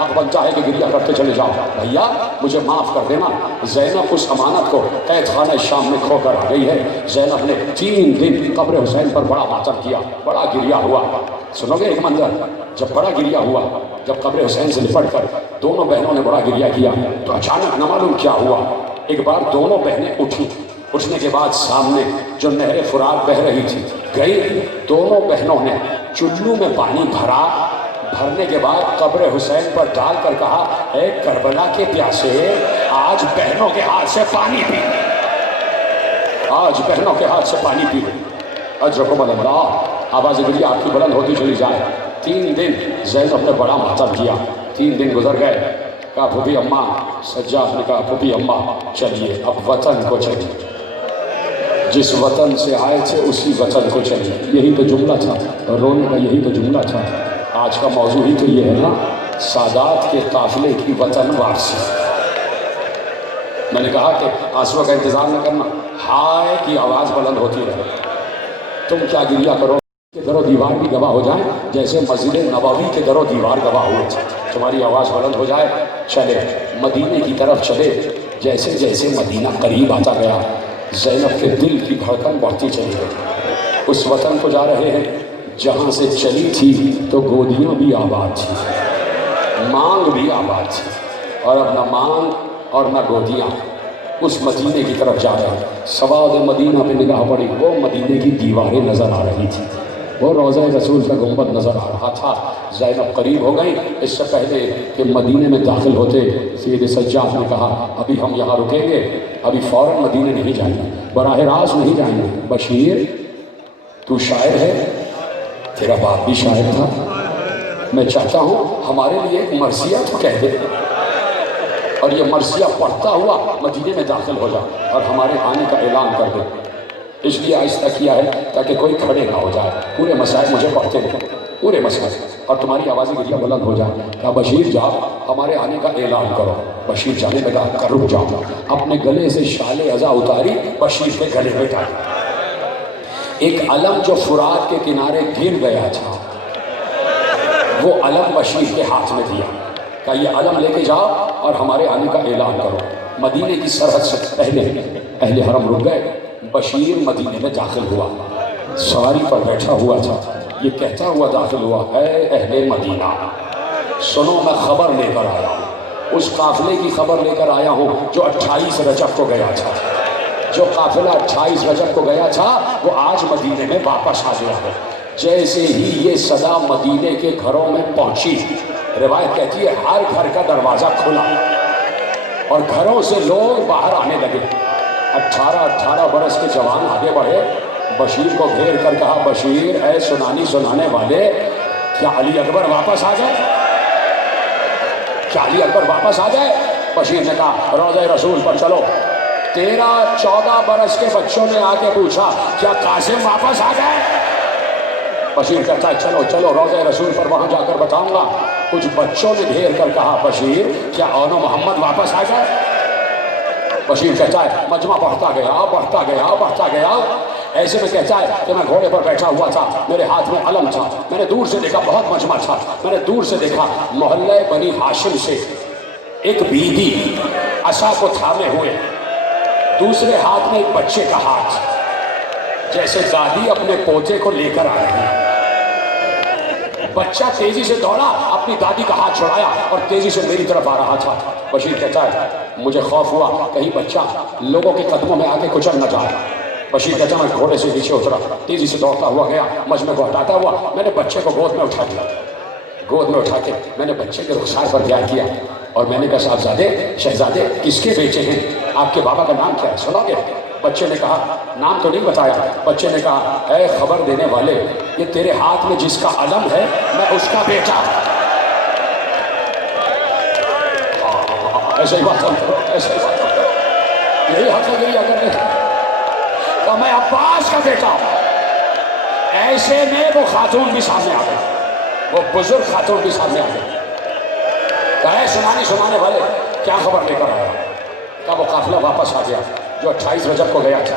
حق بنتا ہے کہ گریہ کرتے چلے جاؤ. بھیا مجھے معاف کر دینا, زینب اس امانت کو قید خانہ شام میں کھو کر آ گئی ہے. زینب نے 3 دن قبر حسین پر بڑا ماتم کیا, بڑا گریہ ہوا. سنو گے ایک منظر, جب بڑا گریہ ہوا, جب قبر حسین سے لپٹ کر دونوں بہنوں نے بڑا گریہ کیا, تو اچانک نہ معلوم کیا ہوا, ایک بار دونوں بہنیں اٹھی. اٹھنے کے بعد سامنے جو نہر فرات بہہ رہی تھی گئی. دونوں بہنوں نے چلو میں پانی بھرا. بھرنے کے بعد قبر حسین پر ڈال کر کہا, اے کربلا کے پیاسے, آج بہنوں کے ہاتھ سے پانی پی, آج بہنوں کے ہاتھ سے پانی پی. اجرکم اللہ. آواز گریہ آپ کی بلند ہوتی چلی جائے. 3 دن زینب نے بڑا ماتم کیا. 3 دن گزر گئے. کہا پھوپھی اماں, سجاد نے کہا پھوپھی اماں چلیے اب وطن کو چلیے, جس وطن سے آئے تھے اسی وطن کو چلیے. یہی تو جملہ تھا, رونے کا یہی تو جملہ تھا. آج کا موضوع ہی تو یہ ہے نا, سادات کے قافلے کی وطن واپسی. میں نے کہا کہ آنسو کا انتظار نہ کرنا, ہائے کی آواز بلند ہوتی رہے. تم کیا گریہ کرو کہ در و دیوار بھی گواہ ہو جائیں, جیسے مسجد نبوی کے در و دیوار گواہ ہوئے تھے. تمہاری آواز بلند ہو جائے. چلے مدینے کی طرف چلے. جیسے جیسے مدینہ قریب آتا گیا, زینب کے دل کی دھڑکن بڑھتی چلی گئی. اس وطن کو جا رہے ہیں جہاں سے چلی تھی تو گودیاں بھی آباد تھی, مانگ بھی آباد تھی, اور اب نہ مانگ اور نہ گودیاں. اس مدینے کی طرف جا رہے ہیں. سواد مدینہ پہ نگاہ پڑی, وہ مدینے کی دیواریں نظر آ رہی تھی, وہ روضہ رسول کا گنبد نظر آ رہا تھا. زینب قریب ہو گئی. اس سے پہلے کہ مدینے میں داخل ہوتے, سید سجاد نے کہا ابھی ہم یہاں رکیں گے, ابھی فوراً مدینے نہیں جائیں گے, براہ راست نہیں جائیں گے. بشیر تو شاعر ہے, تیرا باپ بھی شاعر تھا, میں چاہتا ہوں ہمارے لیے ایک مرثیہ تو کہہ دے, اور یہ مرثیہ پڑھتا ہوا مدینے میں داخل ہو جا اور ہمارے آنے کا اعلان کر دے. اس لیے آہستہ کیا ہے تاکہ کوئی کھڑے نہ ہو جائے. پورے مسائل مجھے پڑھتے رہے, پورے مسائل, اور تمہاری آوازیں گریہ بلند ہو جائے. کہا بشیر جاؤ, ہمارے آنے کا اعلان کرو. بشیر جانے لگا, کہا رک جاؤ. اپنے گلے سے شال عزا اتاری, بشیر کے گلے میں ڈالی. ایک علم جو فرات کے کنارے گر گیا تھا, وہ علم بشیر کے ہاتھ میں دیا. کہا یہ علم لے کے جاؤ اور ہمارے آنے کا اعلان کرو. مدینے کی سرحد سے پہلے اہل حرم رک گئے. بشیر مدینے میں داخل ہوا, سواری پر بیٹھا ہوا تھا. یہ کہتا ہوا داخل ہوا, اے اہل مدینہ سنو, میں خبر لے کر آیا ہوں. اس قافلے کی خبر لے کر آیا ہوں جو 28 رجب کو گیا تھا. جو قافلہ 28 رجب کو گیا تھا وہ آج مدینے میں واپس آ گیا ہے. جیسے ہی یہ صدا مدینے کے گھروں میں پہنچی, روایت کہتی ہے ہر گھر کا دروازہ کھلا اور گھروں سے لوگ باہر آنے لگے. 18 برس کے جوان آگے بڑھے, بشیر کو گھیر کر کہا, بشیر اے سنانے والے, کیا علی اکبر واپس آ جائے, کیا علی اکبر واپس آ جائے. بشیر نے کہا روضہ رسول پر چلو. 13-14 برس کے بچوں نے آ کے پوچھا کیا قاسم واپس آ جائے. بشیر کہتا ہے چلو چلو روضہ رسول پر وہاں جا کر بتاؤں گا. کچھ بچوں نے گھیر کر کہا بشیر کیا اون و محمد واپس آ جائے. بشیر کہتا ہے مجمع بڑھتا گیا. ایسے میں کہتا ہے کہ میں گھوڑے پر بیٹھا ہوا تھا, میرے ہاتھ میں علم تھا. میں نے دور سے دیکھا بہت مجمع تھا. میں نے دور سے دیکھا محلہ بنی ہاشم سے ایک بی بی عصا کو تھامے ہوئے, دوسرے ہاتھ میں ایک بچے کا ہاتھ, جیسے دادی اپنے پوتے کو لے کر آ رہی ہے. بچہ تیزی سے دوڑا, اپنی دادی کا ہاتھ چھڑایا اور تیزی سے میری طرف آ رہا تھا. بشیر کہتا ہے مجھے خوف ہوا کہیں بچہ لوگوں کے قدموں میں آگے کچل نہ جائے. بشیر کہتا ہے میں گھوڑے سے نیچے اترا, تیزی سے دوڑتا ہوا گیا, مجمع کو ہٹاتا ہوا میں نے بچے کو گود میں اٹھا دیا. گود میں اٹھا کے میں نے بچے کے رخسار پر پیار کیا اور میں نے کہا صاحبزادے شہزادے کس کے بیٹے ہیں, آپ کے بابا کا نام کیا ہے, سنو گے. بچے نے کہا نام تو نہیں بتایا. بچے نے کہا اے خبر دینے والے, یہ تیرے ہاتھ میں جس کا علم ہے میں اس کا بیٹا. ایسے ہی بات کرو, ایسے ہی بات کرو, یہی حق ہے گریہ کرنے کا. کہ میں عباس کا بیٹا ہوں. ایسے میں وہ خاتون بھی سامنے آ گئی, وہ بزرگ خاتون بھی سامنے آ گئی. کہے سنانے والے کیا خبر لے کر آیا. کہا وہ قافلہ واپس آ گیا جو 28 رجب کو گیا تھا.